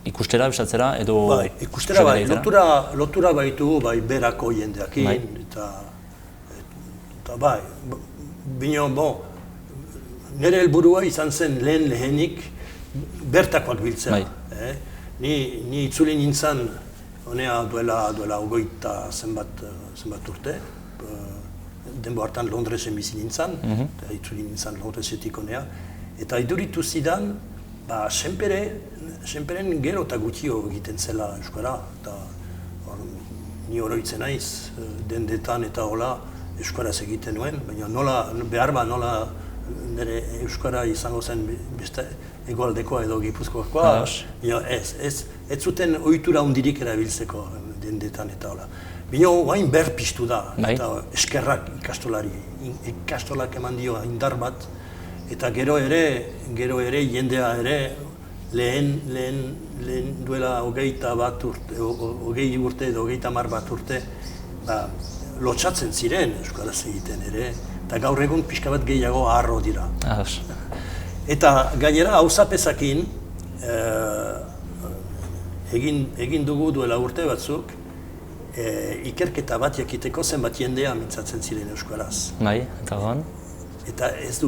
ikustera, bisatzera, edo... Bai, ikustera, bai, lotura baitugu, bai berako jendeakin, eta bai, bino, nire helburua izan zen lehenik bertakoak biltzea. Ni itzuli nintzen, honea duela 20 zenbat urte, denbo hartan Londresen bizi nintzen, eta itzuli nintzen Londresetik honea, eta iduritu zidan, senperen gero eta gutio egiten zela euskara, eta ni oroitzen naiz, dendetan eta hola euskaraz egiten nuen, baina behar nola nire euskara izango zen beste egoaldekoa edo gipuzkoakoa, ez zuten ohitura hundirik erabiltzeko dendetan eta hola. Bino, hain behar piztu da, eta eskerrak ikastolak eman dio indar bat, eta gero ere jendea ere lehen duela 20 urte edo 30 bat urte lotxatzen ziren euskaraz egiten ere, eta gaur egun pixka bat gehiago harro dira. Eta gainera hauzapezakin egin dugu duela urte batzuk, ikerketa bat jakiteko zenbat jendea mintzatzen ziren euskaraz. Eta gauan? Eta ez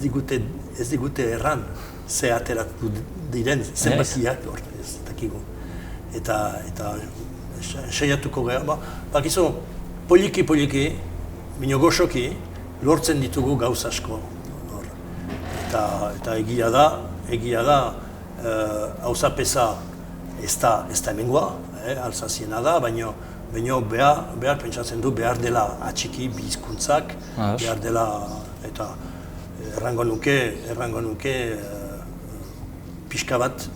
digute erran ze ateratu diren zenbakiak ez dakigu. Eta saiatuko gara, bakizu, poliki, bino goxoki, lortzen ditugu gauz asko. Eta egia da, hauzapeza ez da hemengoa, Alsaziena da, baina behar pentsatzen du behar dela atxiki bizkuntzak, behar dela, eta errango nuke pixka bat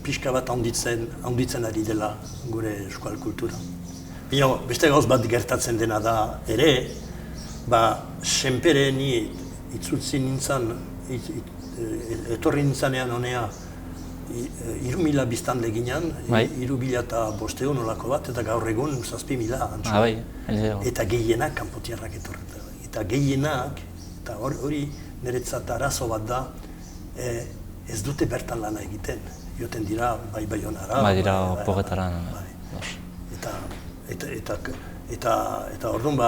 handitzen ari dela gure euskal kultura. Bino, beste gauz bat gertatzen dena da ere, senpere ni itzultzi nintzen, etorri nintzanean honea, 3.000 biztanle ginen, 3.500 nolako bat, eta gaur egun 7.000 antzu. Eta gehienak kanpotiarrak etorri. Eta gehienak, eta hori niretzat arazo bat da, ez dute bertan lana egiten. Joten dira, bai Baionara. Bai dira oporretara. Eta orduan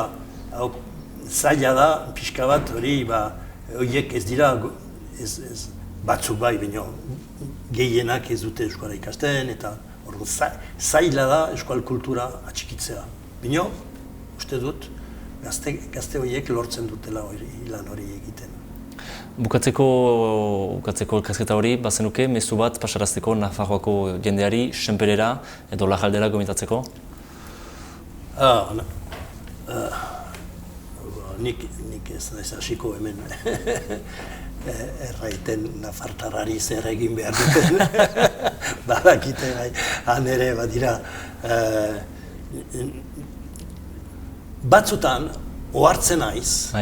zaila da, pixka bat hori, horiek ez dira, batzuk bai, baina gehienak ez dute euskara ikasten, eta zaila da euskal kultura atxikitzea. Baina, uste dut, gazte horiek lortzen dutela lan hori egiten. Bukatzeko elkarrizketa hori, bazenuke, mezu bat pasarazteko Nafarroako jendeari, senperera edo Lajaldera gomitatzeko? Nik ez naiz hasiko hemen erraiten nafartarrari zer egin behar duten. Badakite bai, han ere badira. Batzutan, ohartzen naiz,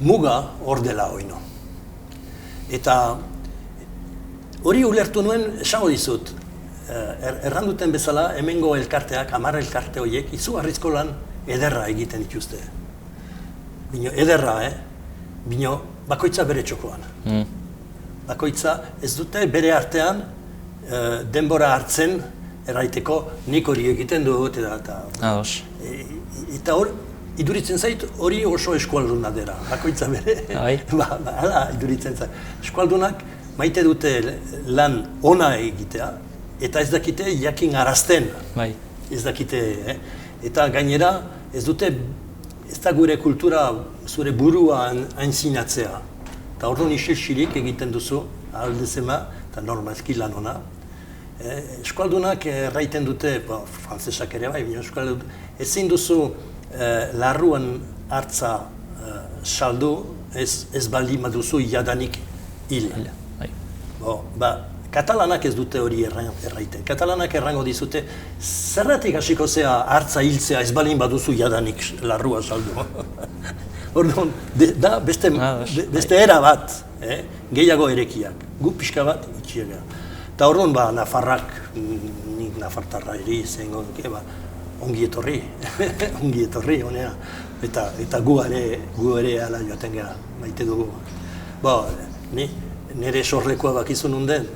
muga hor dela oino. Eta hori ulertu nuen, esango dizut, erranduten bezala, hemengo elkarteak, 10 elkarte horiek, izugarrizko lan ederra egiten dituzte. Bino ederra, bino bakoitza bere txokoan. Bakoitza ez dute bere artean denbora hartzen erraiteko nik hori egiten dut eta hor, iduritzen zait hori oso eskualduna dela, bakoitza bere. Hala, iduritzen zait. Eskualdunak maite dute lan ona egitea eta ez dakite jakin arazten. Ez dakite, eta gainera ez dute ez da gure kultura zure burua aintzinatzea. Eta orduan isilxilik egiten duzu, aldezema, eta normalki lan ona. Eskualdunak erraiten dute, frantzesak ere bai, ezin duzu larruan hartza saldu, ez baldin baduzu jadanik hil. Katalanak ez dute hori erraiten. Katalanak errango dizute, zerratik hasiko zea hartza hiltzea ez baldin baduzu jadanik larrua saldu. Orduan, da beste era bat, gehiago erekiak, gu pixka bat itxiega. Eta orduan, Nafarrak, nik Nafartarra eri zengo duke, ongi etorri, honea. Eta gu ere ala joaten gara, maite dugu. Nire sorlekoa bakizu nunden.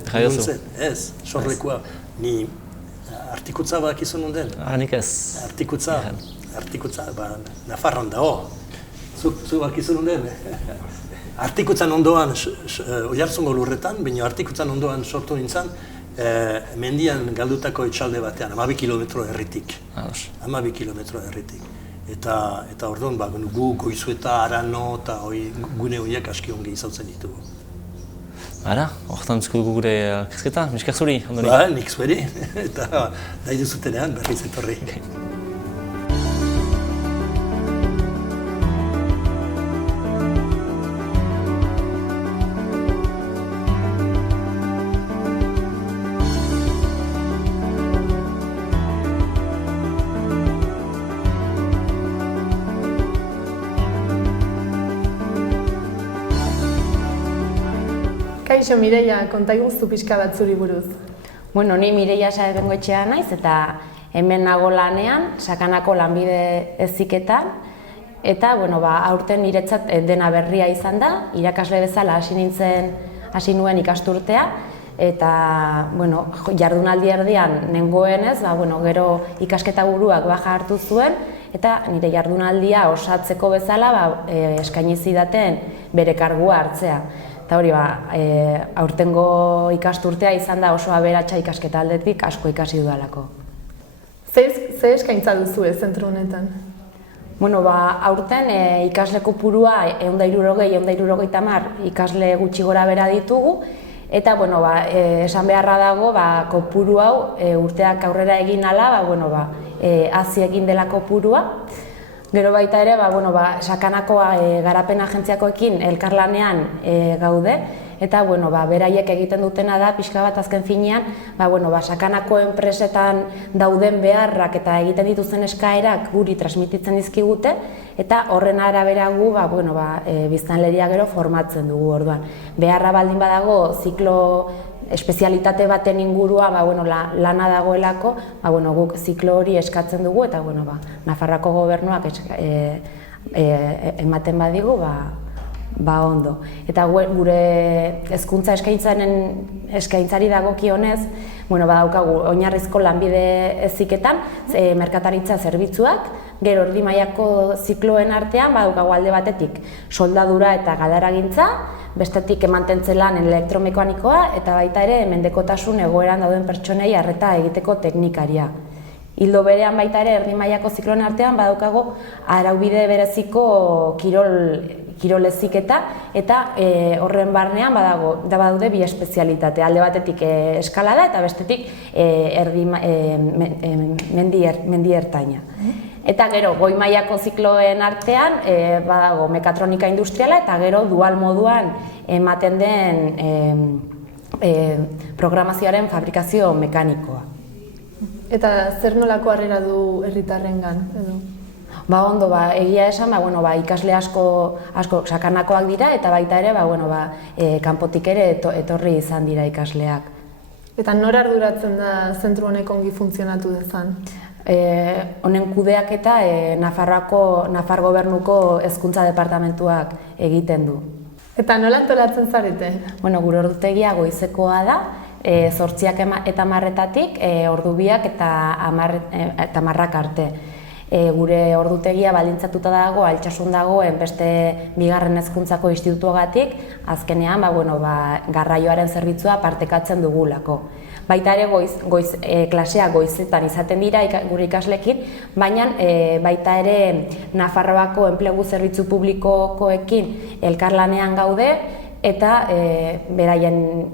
Ez, sorlekoa. Ni artikutza bakizu nunden. Nik ez. Artikutza, Nafarran dago. Zu bakizu nunden. Artikutzan ondoan, Oiartzungo lurretan, baina artikutzan ondoan sortu nintzen, mendian galdutako etxalde batean, 12 kilometro herritik. 12 kilometro herritik. Eta orduan, gu Goizueta, Arano eta gune horiek aski ongi izautzen ditugu. Ara, horretan dugu gure elkarrizketa, miskak zuri, ondori? Nik zueri, eta nahi duzutenean berriz etorri. Kaixo Mireia, konta iguzu pixka bat zuri buruz. Bueno, ni Mireia Saez Bengoetxea naiz eta hemen nago lanean, Sakanako lanbide heziketan. Eta, aurten niretzat dena berria izan da, irakasle bezala hasi nuen ikasturtea. Eta, jardunaldi erdian nengoenez, gero ikasketa buruak baja hartu zuen, eta nire jardunaldia osatzeko bezala eskaini zidaten bere kargua hartzea. Eta hori, aurtengo ikasturtea izan da oso aberatsa ikasketa aldetik asko ikasi dudalako. Ze eskaintza duzu zentro honetan? Aurten ikasle kopurua 160-170 ikasle gutxi gora bera ditugu, eta esan beharra dago kopuru hau urteak aurrera egin ala, hazi egin dela kopurua. Gero baita ere, Sakanako garapen agentziakoekin elkarlanean gaude, eta beraiek egiten dutena da, pixka bat azken finean, sakanako enpresetan dauden beharrak eta egiten dituzten eskaerak guri transmititzen dizkigute, eta horren arabera gu biztanleria gero formatzen dugu orduan. Beharra baldin badago ziklo espezialitate baten ingurua lana dagoelako, guk ziklo hori eskatzen dugu eta Nafarroako gobernuak ematen badigu, ondo. Eta gure hezkuntza eskaintzari dagokionez, badaukagu oinarrizko lanbide heziketan, merkataritza zerbitzuak, gero erdi mailako zikloen artean badaukagu alde batetik soldadura eta galaragintza, bestetik mantentze lan elektromekanikoa eta baita ere mendekotasun egoeran dauden pertsonei arreta egiteko teknikaria. Ildo berean baita ere erdi mailako zikloen artean badaukagu araubide bereziko kirol heziketa eta horren barnean badaude bi espezialitate. Alde batetik eskalada eta bestetik mendi ertaina. Eta gero goi mailako zikloen artean badago mekatronika industriala eta gero dual moduan ematen den programazioaren fabrikazio mekanikoa. Eta zer nolako harrera du herritarrengan edo? Ondo, egia esan, ikasle asko sakanakoak dira eta baita ere kanpotik ere etorri izan dira ikasleak. Eta nor arduratzen da zentru honek ongi funtzionatu dezan? Honen kudeaketa Nafar Gobernuko Hezkuntza Departamentuak egiten du. Eta nola antolatzen zarete? Gure ordutegia goizekoa da, 8 eta 10-etatik, ordu 2 eta 10 arte. Gure ordutegia baldintzatuta dago, Altsasun dagoen beste bigarren hezkuntzako institutuagatik, azkenean garraioaren zerbitzua partekatzen dugulako. Baita ere klasea goizetan izaten dira gure ikaslekin, baina baita ere Nafarroako enplegu zerbitzu publikokoekin elkarlanean gaude eta beraien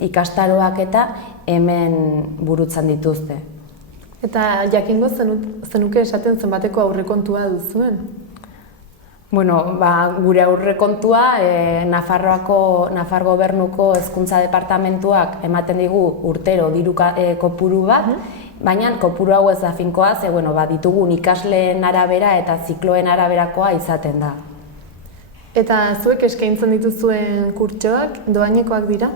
ikastaroak eta hemen burutzen dituzte. Eta jakingo zenuke esaten zenbateko aurrekontua duzuen? Gure aurrekontua Nafar Gobernuko Hezkuntza Departamentuak ematen digu urtero diru kopuru bat, baina kopuru hau ez da finkoa, ditugun ikasleen arabera eta zikloen araberakoa izaten da. Eta zuek eskaintzen dituzuen kurtsoak doainekoak dira?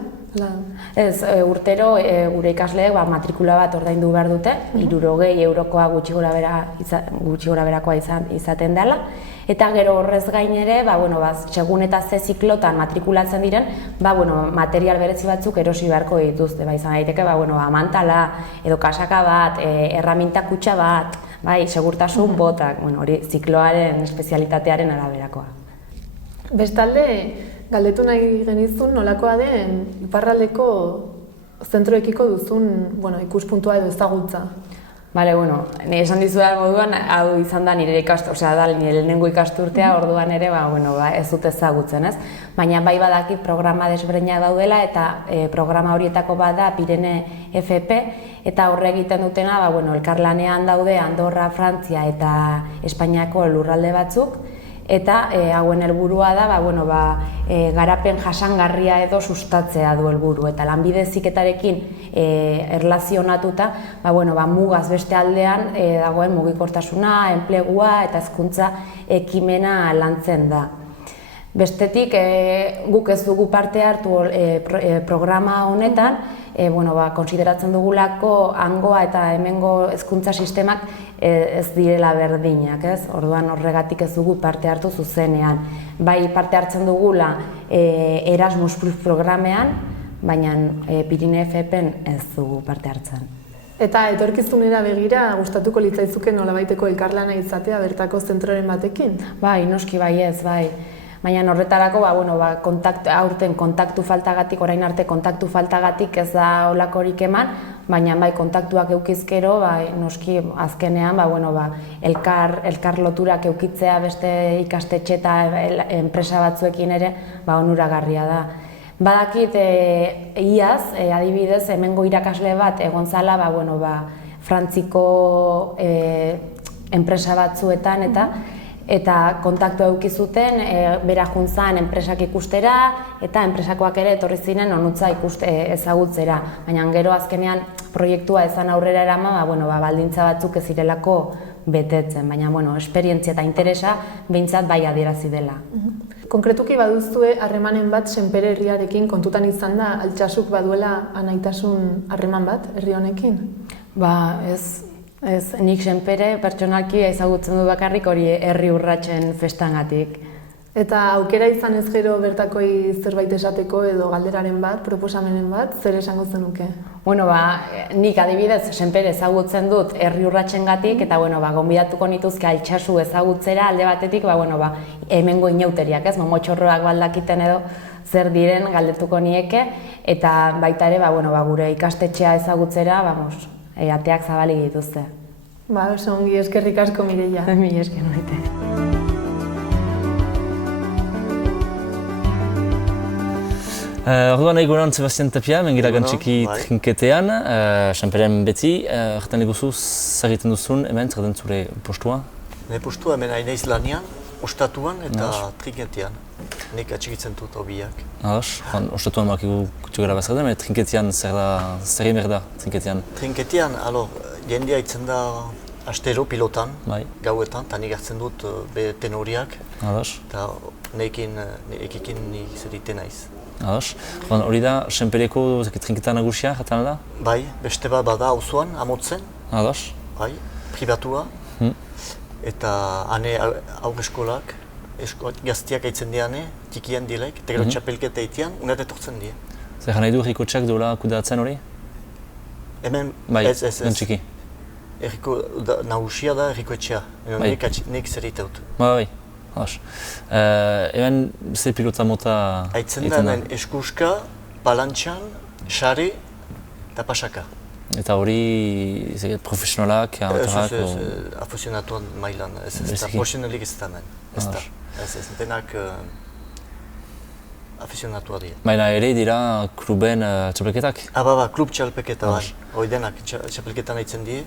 Ez, urtero gure ikasleek matrikula bat ordaindu behar dute, 60 eurokoa gutxi gorabeherakoa izaten dela, eta gero horrez gain ere, segun eta ze ziklotan matrikulatzen diren, material berezi batzuk erosi beharko dituzte, izan daiteke, amantala, edo kasaka bat, erraminta kutxa bat, segurtasun botak, hori zikloaren espezialitatearen araberakoa. Bestalde, galdetu nahi genizun nolakoa den iparraldeko zentroekiko duzun ikuspuntua edo ezagutza. Esan dizudan moduan, hau izan da nire lehenengo ikasturtea, orduan ere ez dut ezagutzen, ez? Baina bai badakit programa desberdinak daudela eta programa horietako bat da Pirene FP eta horre egiten dutena elkarlanean daude Andorra, Frantzia eta Espainiako lurralde batzuk, eta hauen helburua da garapen jasangarria edo sustatzea du helburu eta lanbide heziketarekin erlazionatuta mugaz beste aldean dagoen mugikortasuna, enplegua eta hezkuntza ekimena lantzen da. Bestetik, guk ez dugu parte hartu programa honetan, konsideratzen dugulako hangoa eta hemengo hezkuntza sistemak ez direla berdinak, ez? Orduan horregatik ez dugu parte hartu zuzenean. Bai parte hartzen dugula Erasmus Plus programean, baina Pirine FP-en ez dugu parte hartzen. Eta etorkizunera begira gustatuko litzaizuke nolabaiteko elkarlana izatea bertako zentroren batekin? Bai, noski baiez, bai. Baina horretarako, aurten kontaktu faltagatik, orain arte kontaktu faltagatik ez da holakorik eman, baina bai kontaktuak eukizkero, noski azkenean, elkar loturak eukitzea beste ikastetxe eta enpresa batzuekin ere, onuragarria da. Badakit, iaz, adibidez, hemengo irakasle bat egon zala, Frantziko enpresa batzuetan eta eta kontaktu eduki zuten, bera juntzan enpresak ikustera, eta enpresakoak ere etorri ziren onutza ezagutzera. Baina gero azkenean proiektua ezan aurrera erama, baldintza batzuk ez zirelako betetzen, baina esperientzia eta interesa behintzat bai adierazi dela. Konkretuki baduzue harremanen bat Senpere herriarekin kontutan izan da Altsasuk baduela anaitasun harreman bat herri honekin? Ez, nik Senpere pertsonalki ezagutzen du bakarrik hori herri urratsen festangatik. Eta aukera izan ez gero bertakoi zerbait esateko edo galderaren bat, proposamenen bat, zer esango zenuke? Nik adibidez Senpere ezagutzen dut herri urratsengatik eta gonbidatuko nituzke Altsasu ezagutzera alde batetik, hemengo inauteriak, ez, momotxorroak baldakiten edo zer diren galdetuko nieke eta baita ere gure ikastetxea ezagutzera, ateak zabalik dituzte. Oso ongi, eskerrik asko Mireia. Mila esker maite. Orduan egunon Sebastian Tapia, mengira gantxiki trinketean, Senperen beti, erten eguzu zer egiten duzun hemen, zer den zure postua? Ne postua hemen hainaiz lanian, ostatuan eta trinketean. Nik atxikitzen dut hobiak. Ostatuan makigu kutxugara bat zer den, trinketean zer egin behar da trinketean? Trinketean, jendea itzen da astero pilotan, gauetan, eta nik hartzen dut tenoriak, eta neekin nik zer iten naiz. Hori da, Senpereko trinketa nagusia, jatan da? Bai, beste bat bada auzoan, Amotzen. Bai, pribatua. Eta hane aurreskolak, gaztiak aitzen diane, tikian dilek, eta gero txapelketa eitean, unat etortzen die. Zer nahi du errikotxak dola kudatzen hori? Hemen, ez. Gantxiki. Erriko nagusia da errikoetxea, nik zer iteut. Bai. Hemen ze pilota mota aitzen da hemen eskuska, balantxan, xare eta pasaka. Eta hori profesionalak, amatorrak? Ez, afizionatuan mailan, ez da profesionalik ez da hemen. Ez denak afizionatua dira. Baina ere dira kluben txapelketak? Klub txapelketa bai. Hoi denak txapelketan aitzen die.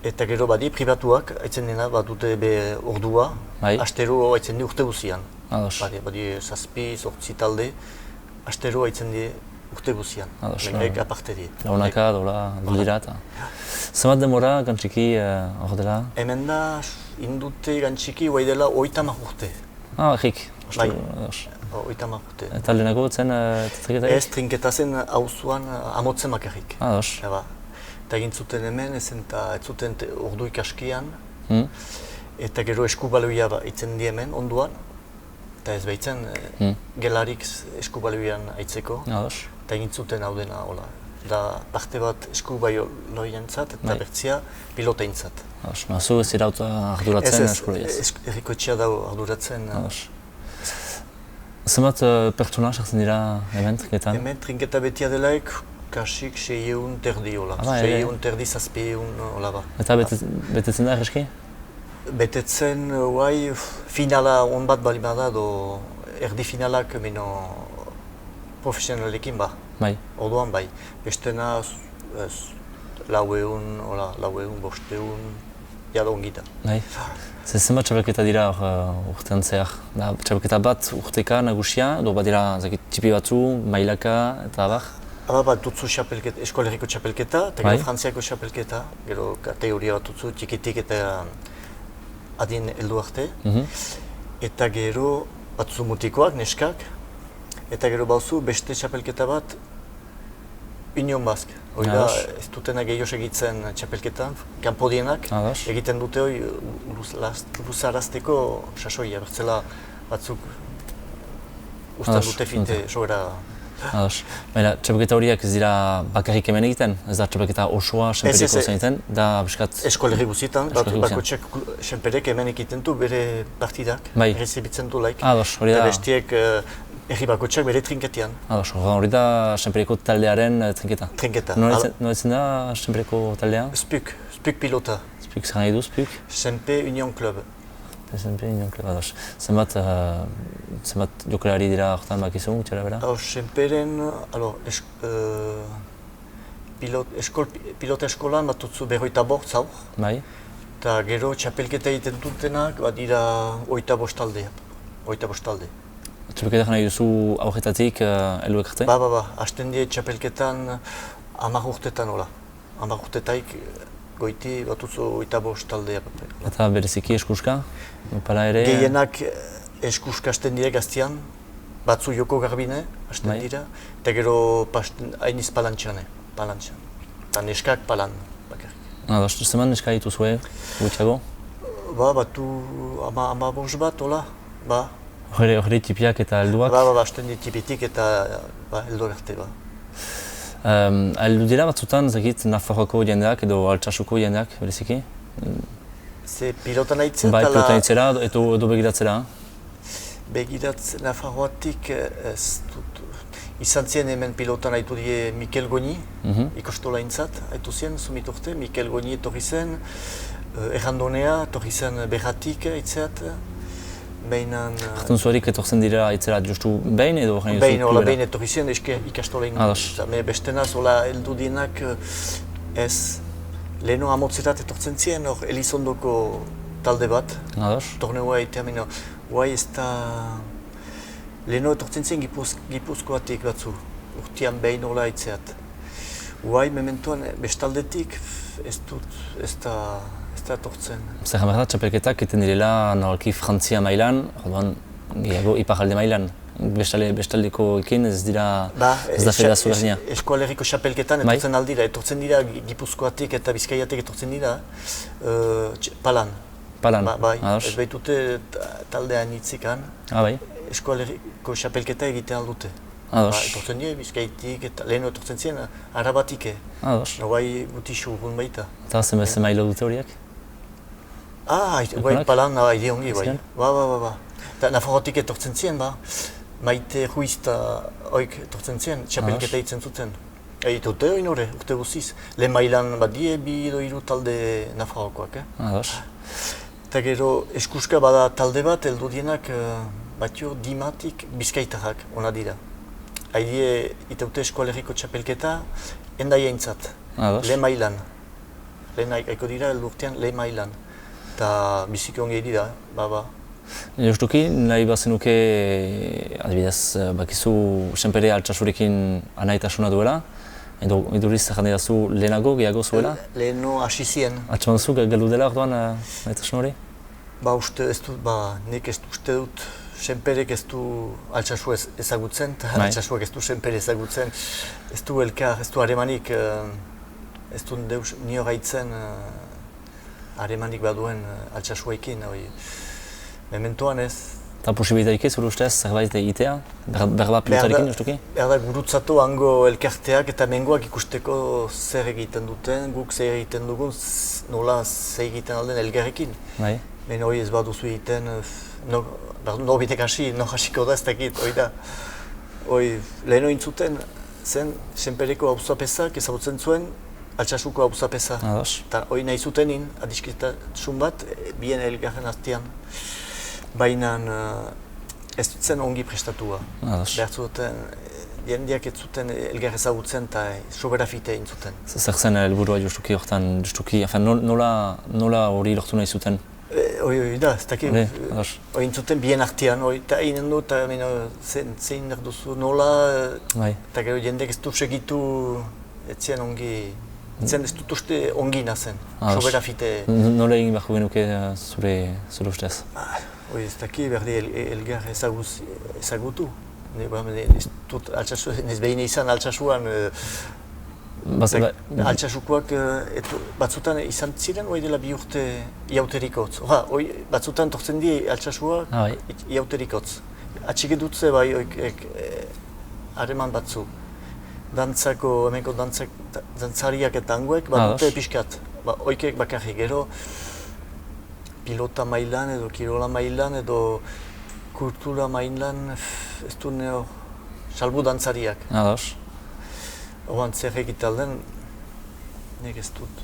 Eta gero badi, pribatuak, aitzen dena, badute ordua, astero aitzen di urte guzian. Badi, zazpi, zortzi talde, astero aitzen di urte guzian. Menek aparte di. Launaka, dola, dira eta. Zamat demora, gantxiki, hor dela? Hemen da, indute gantxiki, guai dela, 80 urte. Errik. Bai, 80 urte. Eta lehenako zen trinketa? Ez, trinketa zen auzoan Amotzen makarrik. Eta egin zuten hemen, ez zuten ordu ikaskian, eta gero eskubaloia itzen di hemen, onduan, eta ez behitzen gelarik eskubaloian aitzeko, eta egin zuten hau dena, da parte bat eskubaloian zat, eta bertzia pilotein zat. Zu ez dira arduratzen eskubaloiaz? Ez, errikoetxea da arduratzen. Zenbat pertsona sartzen dira hemen trinketan? Hemen trinketa betia delaik, kasik 600 terdi hola, 600 terdi zazpieun hola ba. Eta betetzen da erreski? Betetzen, finala on bat bali bada do erdi finalak meno profesionalekin ba. Orduan bai. Bestena laueun, bosteun, jada ongita. Zenbat txapelketa dira urtean zehar? Txapelketa bat urteka nagusia, edo bat dira txipi batzu, mailaka eta abar? Bat dutzu eskolerriko txapelketa, eta gero frantziako txapelketa, gero kategoria bat dutzu txikitik eta adin heldu arte. Eta gero batzu mutikoak, neskak, eta gero bauzu beste txapelketa bat Union Basque. Hori da, ez dutenak gehiago egitzen txapelketan, kanpodienak, egiten dute hori luzarazteko sasoia, bertzela batzuk ustan dute fite sobera. Baina, txapelketa horiak ez dira bakarrik hemen egiten? Ez da txapelketa osoa Senpereko zen egiten? Eskolerri guzietan, bakotxek Senperek hemen egiten du bere partidak, errezibitzen du laik. Eta bestiek erri bakotxek bere trinketean. Hori da Senpereko taldearen trinketa? Trinketa. Nola etzen da Senpereko taldea? Spuk pilota. Spuk, zer nahi du Spuk? Senpe Union Club. Senpe Union Club, zenbat jokalari dira horretan bakizu, txera bera? Senperen, pilota eskolan bat dutzu 45 zaur. Eta gero txapelketa egiten dutenak, dira 25 talde. 25 talde. Txapelketak nahi duzu aurretatik helduek arte? Ba, hasten die txapelketan 10 urtetan hola. 10 urtetaik goiti batuzu 25 taldea. Eta bereziki eskuska? Pala ere? Gehienak eskuska hasten dire gaztian, batzu Joko Garbine hasten dira, eta gero hainiz palantxane. Eta neskak palan bakarrik. Zeman neska dituzue, gutxiago? Batu 15 bat, hola, ba. Hori tipiak eta helduak? Ba, hasten di tipitik eta helduak arte, ba. Heldu dira batzutan, zekit, Nafarroako jendeak edo Altsasuko jendeak, bereziki? Ze pilota nahitzea? Bai, pilota nahitzera edo begiratzera? Begiratzera, Nafarroatik ez dut. Izan zien hemen pilota nahitu die Mikel Goni, ikostola intzat, haitu zien, sumit urte, Mikel Goni etorri zen, errandonea, etorri zen berratik aitzeat, behinan... Artun zuarik etortzen dira aitzera justu behin edo? Behin etorri zen ikastola intzat. Bestenaz, heldu dienak ez leheno amotzetat etortzen zien, Elizondoko talde bat. Torneoa egitea, guai ez da... Leheno etortzen zien Gipuzkoatik batzu, urtean behin hola aitzeat. Guai, mementoan bestaldetik ez da etortzen. Zer behar da, txapelketak eten direla normalki Frantzia mailan, orduan gehiago iparalde mailan. Bestaldeko ekin ez dira, ez da federazio berdina. Eskualerriko txapelketan etortzen dira Gipuzkoatik eta Bizkaiatik etortzen dira palan. Palan, ez baitute taldean hitzikan. Eskualerriko txapelketa egiten aldute. Etortzen dira Bizkaitik eta lehen etortzen ziren Arabatik. Bai gutixu gun baita. Eta ze mailo dute horiek? Bai palan ide ongi bai. Ba. Nafarroatik etortzen ziren, Maite Ruizta oik etortzen ziren, txapelketa egiten zuten. Egitute hori nore, urte guziz. Lehen mailan badie bi edo hiru talde Nafarroakoak. Eta gero eskuska bada talde bat, heldu dienak batio Dimatik Bizkaitarrak ona dira. Haidie itaute eskualerriko txapelketa endaia intzat, lehen mailan. Lehen aiko dira heldu urtean lehen mailan. Eta biziki ongi dira, ba. Justuki, nahi bazenuke, adibidez, bakizu senpere Altsasurekin anaitasuna duela, edo iduriz jandeazu lehenago, gehiago zuela? Leheno hasi zien. Atxeman duzu, galdu dela orduan anaitasun hori? Nik ez uste dut, senperek ez du Altsasu ezagutzen, eta Altsasuak ez du senpere ezagutzen. Ez du elkar, ez du haremanik, ez du deus nio gaitzen haremanik baduen Altsasuekin. Mementoan ez. Eta posibilitarik ez, ustez, zerbait egitea? Berba pilotarekin, justuki? Berda gurutzatu hango elkarteak eta mengoak ikusteko zer egiten duten, guk zer egiten dugun, nola zer egiten alden elgarrekin. Men hori ez baduzu egiten, norbitek hasi, hasiko da ez dakit, hori da. Leheno intzuten zen, senpereko auzoapesak ezagutzen zuen, Altsasuko auzapeza. Eta hori nahi zutenin, adiskitasun bat, bien elgarren artean. Baina ez zen ongi prestatua. Behar zuten, jendeak ez zuten elgar ezagutzen eta soberafite egin zuten. Zer zen helburua justuki horretan, nola hori lortu nahi zuten? Hori da, ez dakit. Hori intzuten bien artean, eta egin du, eta zein behar duzu nola, eta gero jendeak ez du segitu, ez zen ongi, ez dut uste ongi nazen, soberafite. Nola egin beharko genuke zure ustez? Ez dakit berdi elgar ezagutu. Ez behin izan Altsasuan, Altsasukoak batzutan izan ziren, hori dela bi urte iauterikotz. Batzutan tortzen die Altsasuak iauterikotz. Atxik edutze bai hareman batzu. Hemenko dantzariak eta hangoek badute pixkat. Oikek bakarrik gero pilota mailan edo kirola mailan edo kultura mailan ez du neo salbu dantzariak. Horan zer egiten den, nek ez dut,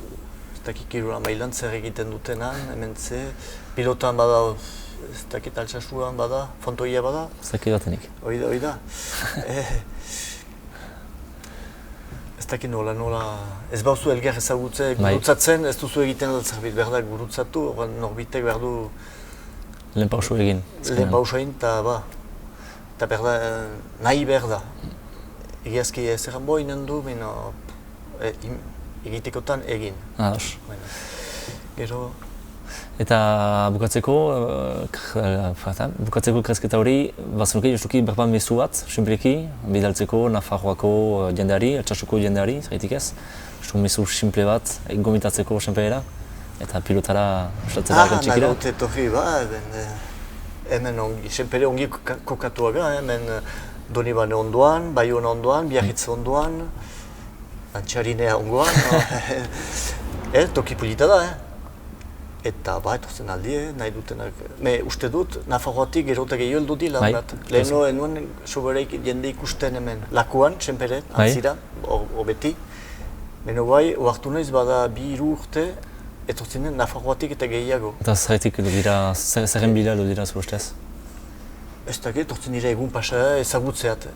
ez dakit kirola mailan zer egiten dutenan, hemen ze pilotan bada, ez dakit Altsasuan bada, fontoia bada. Ez dakit datenik. Hoi da. ez dakit nola, ez bauzu elgar ezagutze, gurutzatzen, ez duzu egiten dut zerbait, behar da gurutzatu, norbitek behar du... Lehen pausu egin. Lehen pausu egin, eta behar da, nahi behar da. Egiazki ez egan inen du, egitekotan egin. Ados. Gero... Eta bukatzeko kresketa hori, bazenuke justuki berban mezu bat, sinpleki, bidaltzeko Nafarroako jendeari, Altsasuko jendeari, zerritik ez? Justu mezu simple bat, gomitatzeko senpeera, eta pilotara ustatzera txikira. Nahi dut etorri, hemen senpere ongi kokatuaga, hemen Donibane ondoan, Baiona ondoan, Biarritz ondoan, Antxarinea ondoan, toki polita da, Eta etortzen aldie, nahi dutenak. Uste dut, Nafarroatik gerotak gehiago heldu dila. Leheno enuen sobereik jende ikusten hemen. Lakuan, senpere, antzira, beti. Beno bai, oartu naiz bada 2 urte, etortzen den Nafarroatik eta gehiago. Eta zerretik zerren bila heldu dira zu ustez? Ez dakit, etortzen dira egun pasa ezagutzeat.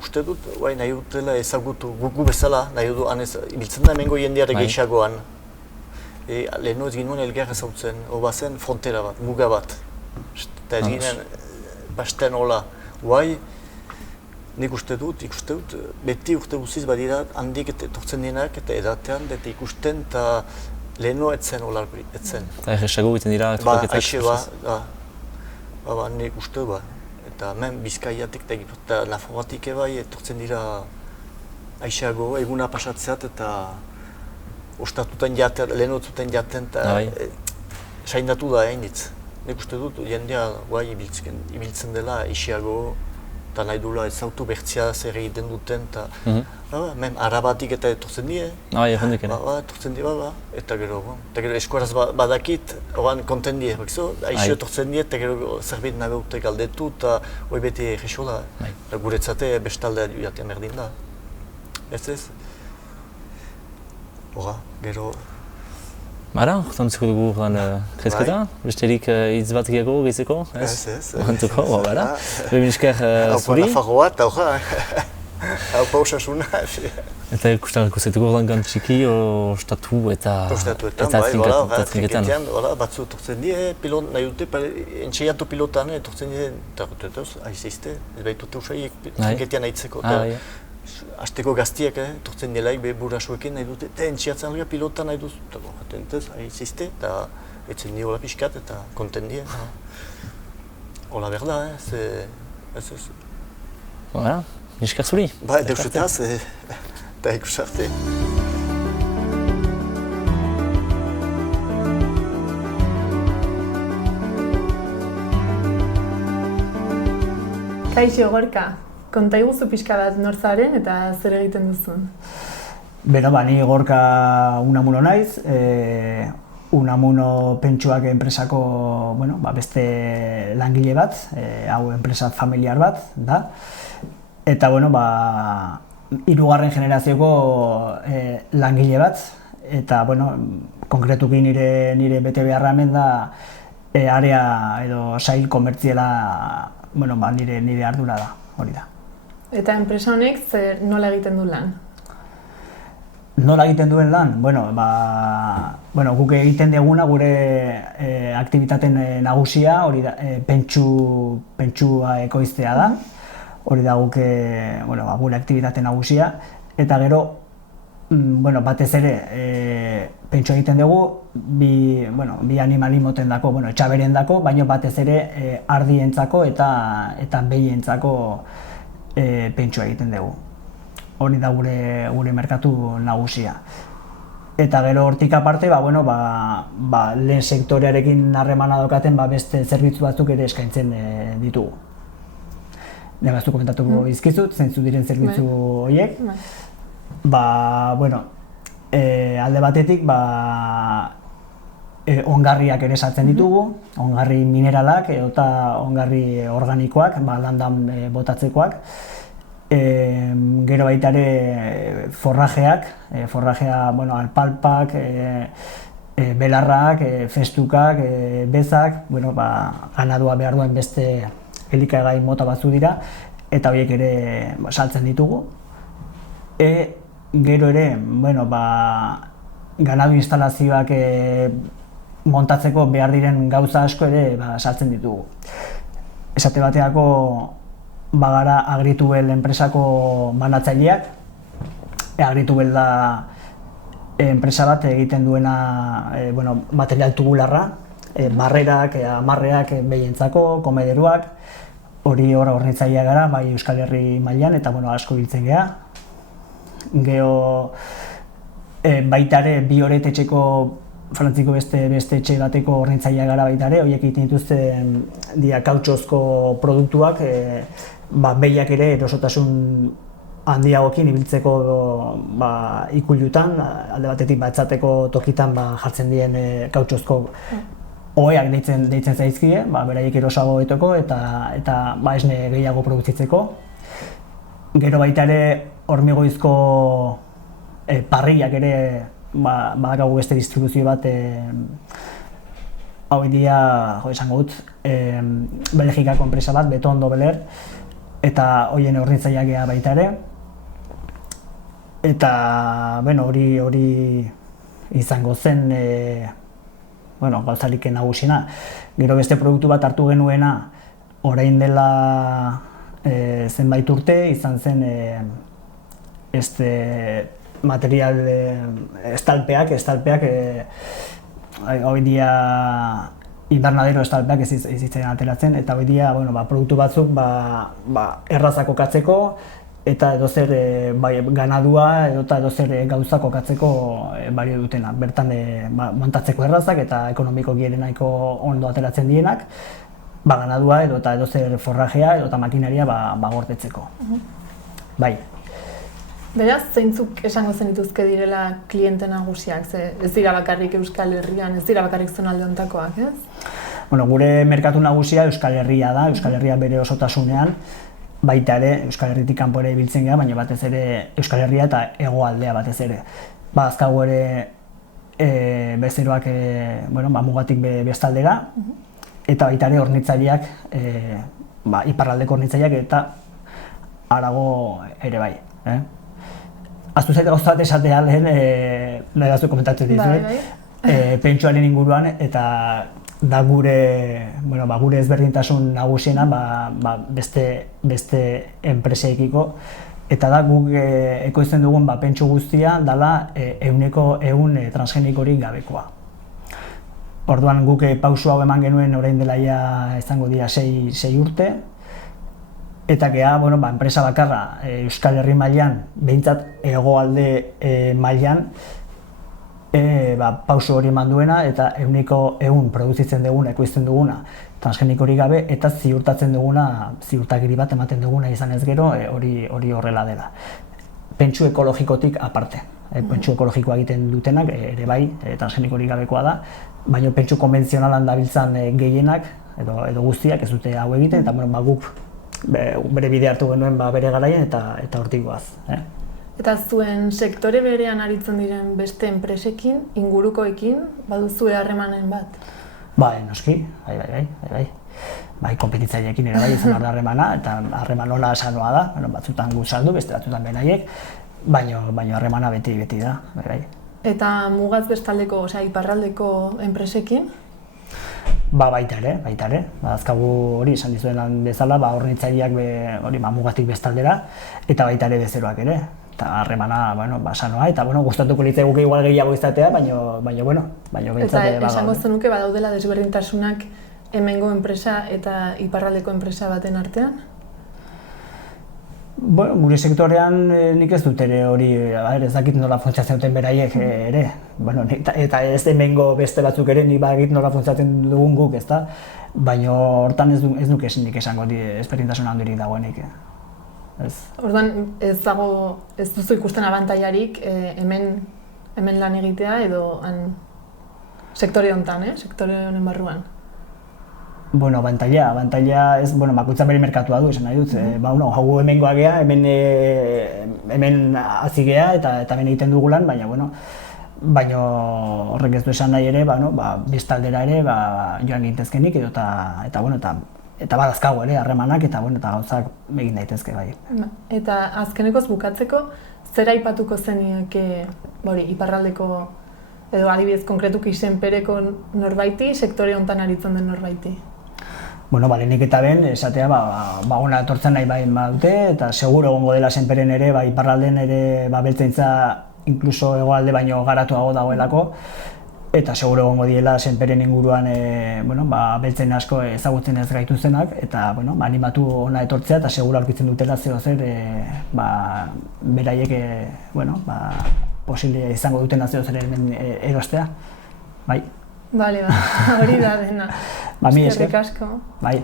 Uste dut, nahi dutela ezagutu, gu bezala, nahi dut, ibiltzen da hemengo jendeare gehiagoan. Leheno ez ginen elgar ezautzen, hor zen frontera bat, muga bat. Eta ez ginen, basten hola. Nik uste dut, beti urte guziz badira handik etortzen dienak eta edatean, eta ikusten eta leheno etzen hola, etzen. Eta erresago egiten dira kroketak? Aixe nik uste Eta hemen Bizkaiatik eta Nafarroatik etortzen dira aixeago, eguna pasatzeat eta ostatutan jaten, lehenotzuten jaten eta saindatu da hainitz. Nik uste dut jendea ibiltzen dela aixiago eta nahi duela ezautu bertzia zer egiten duten eta arabatik eta etortzen die. Etortzen die, eta gero eskuaraz badakit, horan konten die, aixo etortzen die eta gero zerbait nahi dute galdetu eta hoi beti egexo da. Guretzate bestaldea jaten berdin da. Ez? Gero... Bara, hortantziko dugu kresketa, besterik hitz bat gehiago gehitzeko, ez? Ez. Hortantziko, bara. Beminizker zuri. Haupa Nafarroa eta haupa osasuna. Eta ikustarako zaituko ordan txiki, ostatu eta trinketan. Batzu etortzen die, nahi dute, entxeiatu pilotan etortzen die, eta aizizte, ez baitute usaiek trinketian aitzeko. Azteko gaztiak, etortzen delaik burasuekin nahi dute, eta entxiatzen alga pilota nahi duz, eta aizizte, eta etzen die hola pixkat eta konten die. Hola berda, ez. Bara, niskar zuri. Deusetaz, eta ikusarte. Kaixo, Gorka. Konta iguzu pixka bat nortzaren eta zer egiten duzun? Beno, ni Gorka Unamuno naiz, Unamuno Pentsuak enpresako beste langile bat, hau enpresa familiar bat da. Eta, 3. generazioko langile bat, eta, konkretuki nire bete beharra hemen da, area edo sail komertziela, nire ardura da, hori da. Eta enpresa honek nola egiten du lan? Nola egiten duen lan? Guk egiten duguna gure aktibitateen nagusia, hori da, pentsua ekoiztea da. Hori da guk gure aktibitate nagusia. Eta gero, batez ere, pentsua egiten dugu, bi animalimoten dako, etxaberen dako, baina batez ere ardientzako eta behientzako pentsua egiten dugu. Hori da gure merkatu nagusia. Eta gero hortik aparte, lehen sektorearekin harremana daukaten beste zerbitzu batzuk ere eskaintzen ditugu. Negaztu komentatuko izkizut, zeintzu diren zerbitzu horiek. Alde batetik, ongarriak ere sartzen ditugu, ongarri mineralak eta ongarri organikoak, landan botatzekoak. Gero baita ere forrajeak, alpalpak, belarrak, festukak, bezak, ganadua behar duen beste elikagai mota batzu dira, eta horiek ere saltzen ditugu. Gero ere, bueno, ganadu instalazioak montatzeko behar diren gauza asko ere saltzen ditugu. Esate bateako bagara Agritubel enpresako banatzaileak. Agritubel da enpresa bat egiten duena material tubularra, barrerak, amarreak behientzako, komederuak, hori hornitzailea gara, bai Euskal Herri mailan eta asko biltzen geha. Gero baita ere bi horetetxeko Frantziko beste etxe bateko hornitzailea gara baita ere, horiek egiten dituzten dira kautxozko produktuak, behiak ere erosotasun handiagokin ibiltzeko ikulutan, alde batetik batzateko tokitan jartzen dien kautxozko oheak deitzen zaizkie, beraiek erosago betoko eta esne gehiago produzitzeko. Gero baita ere hormigoizko parrillak ere badakagu beste distribuzio bat hau dia, esango dut, Belgikako enpresa bat, Betondo Beler, eta horien hornitzaileak geha baita ere. Eta, hori izango zen gauzarik nagusiena. Gero beste produktu bat hartu genuena, orain dela zenbait urte, izan zen material estalpeak, hori dia invernadero estalpeak ez izaten ateratzen, eta hori dia produktu batzuk errazak kokatzeko, eta edozer ganadua eta edozer gauza kokatzeko balio dutena. Bertan montatzeko errazak eta ekonomikoki ere nahiko ondo ateratzen dienak, ganadua eta edozer forrajea eta makinaria gordetzeko. Bai. Beraz, zeintzuk esango zenituzke direla kliente nagusiak? Ez dira bakarrik Euskal Herrian, ez dira bakarrik zonalde honetakoak, ez? Gure merkatu nagusia Euskal Herria da, Euskal Herria bere osotasunean, baita ere Euskal Herritik kanpo ere ibiltzen gara, baina batez ere Euskal Herria eta hegoaldea batez ere. Azkago ere bezeroak mugatik bestaldera, eta baita ere hornitzaileak, iparraldeko hornitzaileak eta harago ere bai. Aztu zaite gauza bat esatea lehen, nahi gaztu komentatzen dizuet, pentsuaren inguruan, eta da gure ezberdintasun nagusiena beste enpreseekiko, eta da guk ekoizten dugun pentsu guztia dela 100% transgenikorik gabekoa. Orduan guk pausu hau eman genuen orain dela izango dira 6 urte, eta geha, enpresa bakarra Euskal Herri mailan, behintzat hegoalde mailan, pauso hori eman duena eta 100% produzitzen duguna, ekoizten duguna transgenikorik gabe, eta ziurtatzen duguna, ziurtagiri bat ematen duguna izan ez gero, hori horrela dela. Pentsu ekologikotik aparte. Pentsu ekologikoa egiten dutenak ere bai, transgenikorik gabekoa da, baina pentsu konbentzionalan dabiltzan gehienak edo guztiak ez dute hau egiten, eta guk bere bide hartu genuen bere garaien eta hortik goaz. Eta zuen sektore berean aritzen diren beste enpresekin, ingurukoekin, baduzue harremanen bat? Noski, bai, konpetitzaileekin ere bai izan behar da harremana, eta harreman ona sanoa da, batzutan gu saldu, beste batzutan benaiek, baina harremana beti da, bai. Eta mugaz bestaldeko, iparraldeko enpresekin? Baita ere. Azkagu hori esan dizuenan bezala, hornitzaileak mugatik bestaldera, eta baita ere bezeroak ere. Eta harremana, sanoa, eta gustatuko litzaiguke igual gehiago izatea, baina behintzat Eta esango zenuke badaudela desberdintasunak hemengo enpresa eta iparraldeko enpresa baten artean? Gure sektorean nik ez dut ere hori, ez dakit nola funtsatzen duten beraiek ere. Eta ez hemengo beste batzuk ere nik badakit nola funtsatzen dugun guk, ezta? Baina hortan ez nuke nik esango ezberdintasun handirik dagoenik. Orduan ez duzu ikusten abantailarik hemen lan egitea edo sektore honetan, sektore honen barruan? Abantaila ez, bakoitzak bere merkatua du, esan nahi dut. Hau hemengoa gea, hemen hazi gea eta hemen egiten dugu lan, baina horrek ez du esan nahi ere, bestaldera ere joan gintezkenik eta eta badazkago ere harremanak eta gauzak egin daitezke bai. Eta azkenekoz bukatzeko, zer aipatuko zenieke iparraldeko edo adibidez konkretuki Senpereko norbaiti, sektore hontan aritzen den norbaiti? Lehenik eta ben, esatea, hona etortzen nahi badute, eta seguro egongo dela Senperen ere, iparralden ere beltzaintza inkluso hegoalde baino garatuago dagoelako, eta seguro egongo diela Senperen inguruan beltzain asko ezagutzen ez gaituzenak, eta animatu hona etortzea, eta seguro aurkitzen dutela zeo zer beraiek posible izango dutena zeo zer erostea. Bai. Bale, hori da dena. Eskerrik asko. Bai.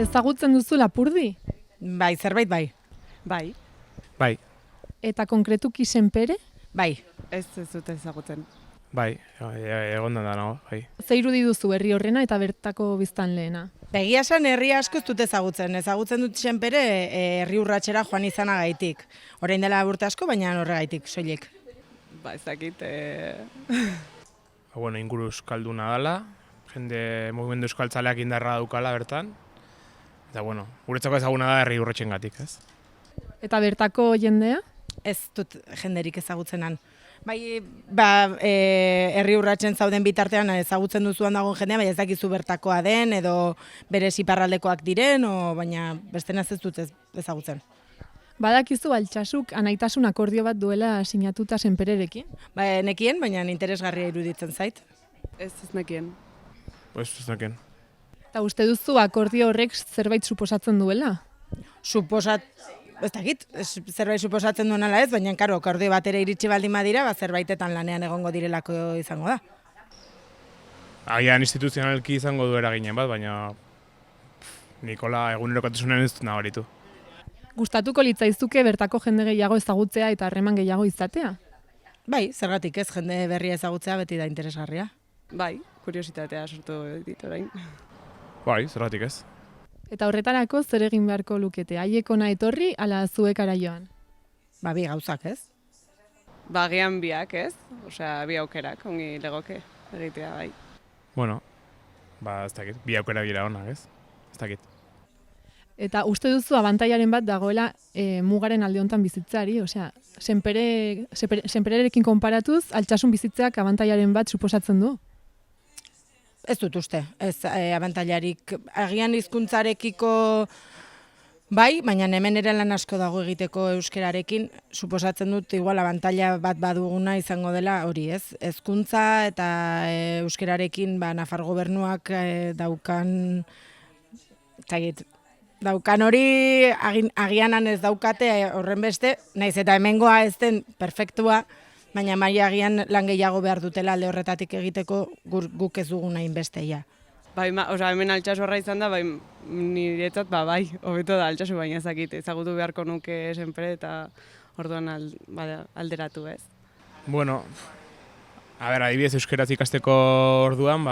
Ezagutzen duzu Lapurdi? Bai, zerbait bai. Bai. Bai. Eta konkretuki Senpere? Bai. Ez dut ezagutzen. Bai, egon da nago, bai. Ze irudi duzu herri horrena eta bertako biztanleena? Egia esan herri asko ez dut ezagutzen. Ezagutzen dut Senpere herri urratsera joan izanagaitik. Orain dela urte asko, baina horregaitik, soilik. Ez dakit. Inguru euskalduna dela, jende mugimendu euskaltzaleak indarra daukala bertan. Eta guretzako ezaguna da herri urratsengatik, ez? Eta bertako jendea? Ez dut jenderik ezagutzenan. Bai, herri urratsen zauden bitartean ezagutzen duzuan dagoen jendea, bai ez dakizu bertakoa den edo berez iparraldekoak diren, baina bestenaz ez dut ezagutzen. Badakizu Altsasuk anaitasun akordio bat duela sinatuta Senpererekin? Nekien, baina interesgarria iruditzen zait. Ez nekien. Ez nekien. Eta uste duzu akordio horrek zerbait suposatzen duela? Ez dakit, zerbait suposatzen duen ala ez, baina akordio batera iritsi baldin badira, zerbaitetan lanean egongo direlako izango da. Agian instituzionalki izango du eraginen bat, baina Nikola egunerokotasunen ez dut nabaritu. Gustatuko litzaizuke bertako jende gehiago ezagutzea eta harreman gehiago izatea? Bai, zergatik ez, jende berria ezagutzea beti da interesgarria. Bai, kuriositatea sortu dit orain. Bai, zergatik ez. Eta horretarako zer egin beharko lukete? Haiek hona etorri ala zuekara joan? Bi gauzak, ez? Agian biak, ez? Bi aukerak, ongi legoke egitea, bai. Ez dakit, bi aukera gira honak, ez? Ez dakit. Eta uste duzu abantailaren bat dagoela mugaren alde hontan bizitzeari, Senpererekin konparatuz, Altsasun bizitzeak abantailaren bat suposatzen du? Ez dut uste, ez abantailarik. Agian hizkuntzarekiko bai, baina hemen ere lan asko dago egiteko euskerarekin, suposatzen dut igual abantaila bat baduguna izango dela hori, ez? Hezkuntza eta euskerarekin Nafar gobernuak daukan hori agianan ez daukate horren beste, naiz eta hemengoa ez den perfektua, baina maila agian lan gehiago behar dutela alde horretatik egiteko guk ez dugun hain besteia. Bai, hemen Altsasu horra izan da, niretzat, bai, hobeto da Altsasu, baina ezagutu beharko nuke Senpere eta orduan alderatu, ez? Adibidez euskeraz ikasteko orduan,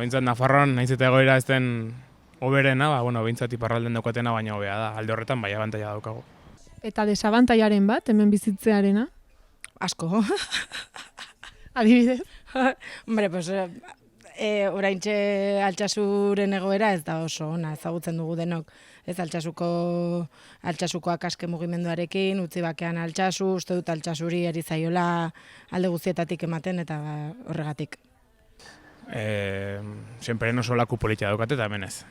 bintzat Nafarroan, nahiz eta egoera ez den hoberena, bintzat iparralden daukatena baina hobea da, alde horretan bai abantaila daukagu. Eta desabantailaren bat, hemen bizitzearena? Asko. Adibidez? Oraintxe Altsasuren egoera ez da oso ona, ezagutzen dugu denok. Ez Altsasukoak aske mugimenduarekin, utzi bakean Altsasu, uste dut Altsasuri ari zaiola alde guztietatik ematen eta horregatik. Senperen oso laku politia daukate eta hemen ez.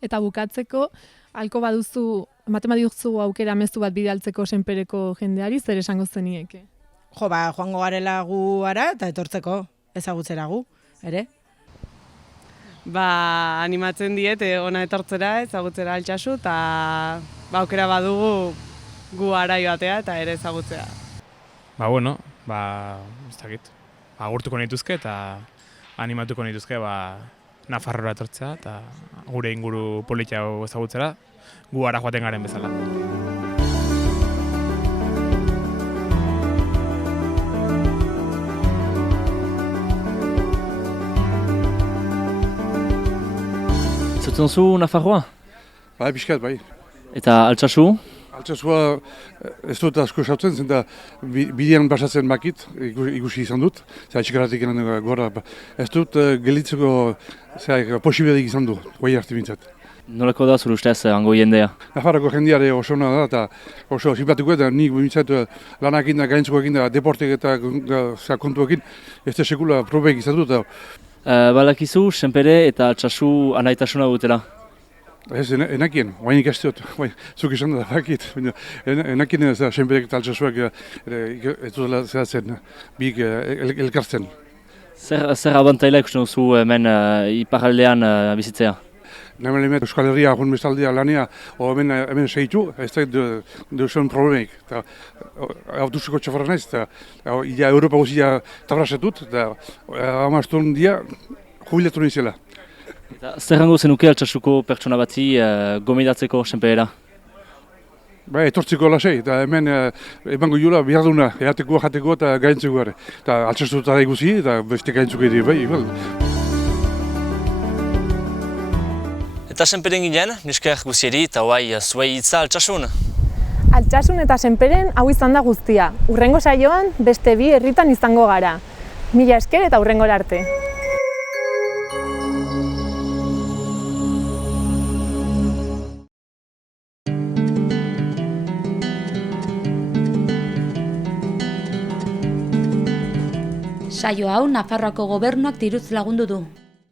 Eta bukatzeko, halko baduzu, ematen baduzu aukera mezu bat bidaltzeko Senpereko jendeari, zer esango zenieke? Joango garela gu ara eta etortzeko ezagutzera gu, ere? Animatzen diet ona etortzera ezagutzera Altsasu eta aukera badugu gu ara joatea eta ere ezagutzea. Ez dakit. Agurtuko nituzke eta animatuko nituzke Nafarrora etortzea eta gure inguru politia ezagutzera gu ara joaten garen bezala. Zautzen zu Nafarroa? Bai, pixkat, bai. Eta Altsasu? Altsasua ez dut asko esautzen, zenta bidean basatzen bakit, ikusi izan dut, atxikaratik gora. Ez dut gelitzeko posibiletik izan du, guai arte bintzat. Nolako da zure ustez hango jendea? Nafarroko jendeare oso ona da eta oso simpatiko eta nik bintzat lanakin da, gaintzukoekin da, deportek eta kontuekin, ez da sekula probeik izan dut. Balakizu, senpere eta altsasu anaitasuna dutela? Ez, enakien, guainik ez dut, zuk izan da bakit. Enakien ez da, senperek eta altsasuak ez dutela zehatzen, biik elkartzen. Zer abantaila ikusten duzu hemen iparraldean bizitzea? Hemen Euskal Herria, Agun Bestaldea lanea, hemen segitu, ez da duzuen problemik. Autoseko txafarra naiz, eta Europa guztia tabrasetut, eta amaztun dia jubilatu nizela. Zer hango zenuke altsasuko pertsona batzi gomendatzeko senperera? Etortziko lasei, eta hemen emango jula biharduna, eatekoa, jateko eta gaintzeko gara. Eta altsasuta da iguzi, eta beste gaintzeko edo bai. Eta senperen ginen, nisker guzieri eta hoai zuei hitza altsasun. Altsasun eta senperen hau izan da guztia. Hurrengo saioan beste bi herritan izango gara. Mila esker eta hurrengora arte. Saio hau Nafarroako Gobernuak diruz lagundu du.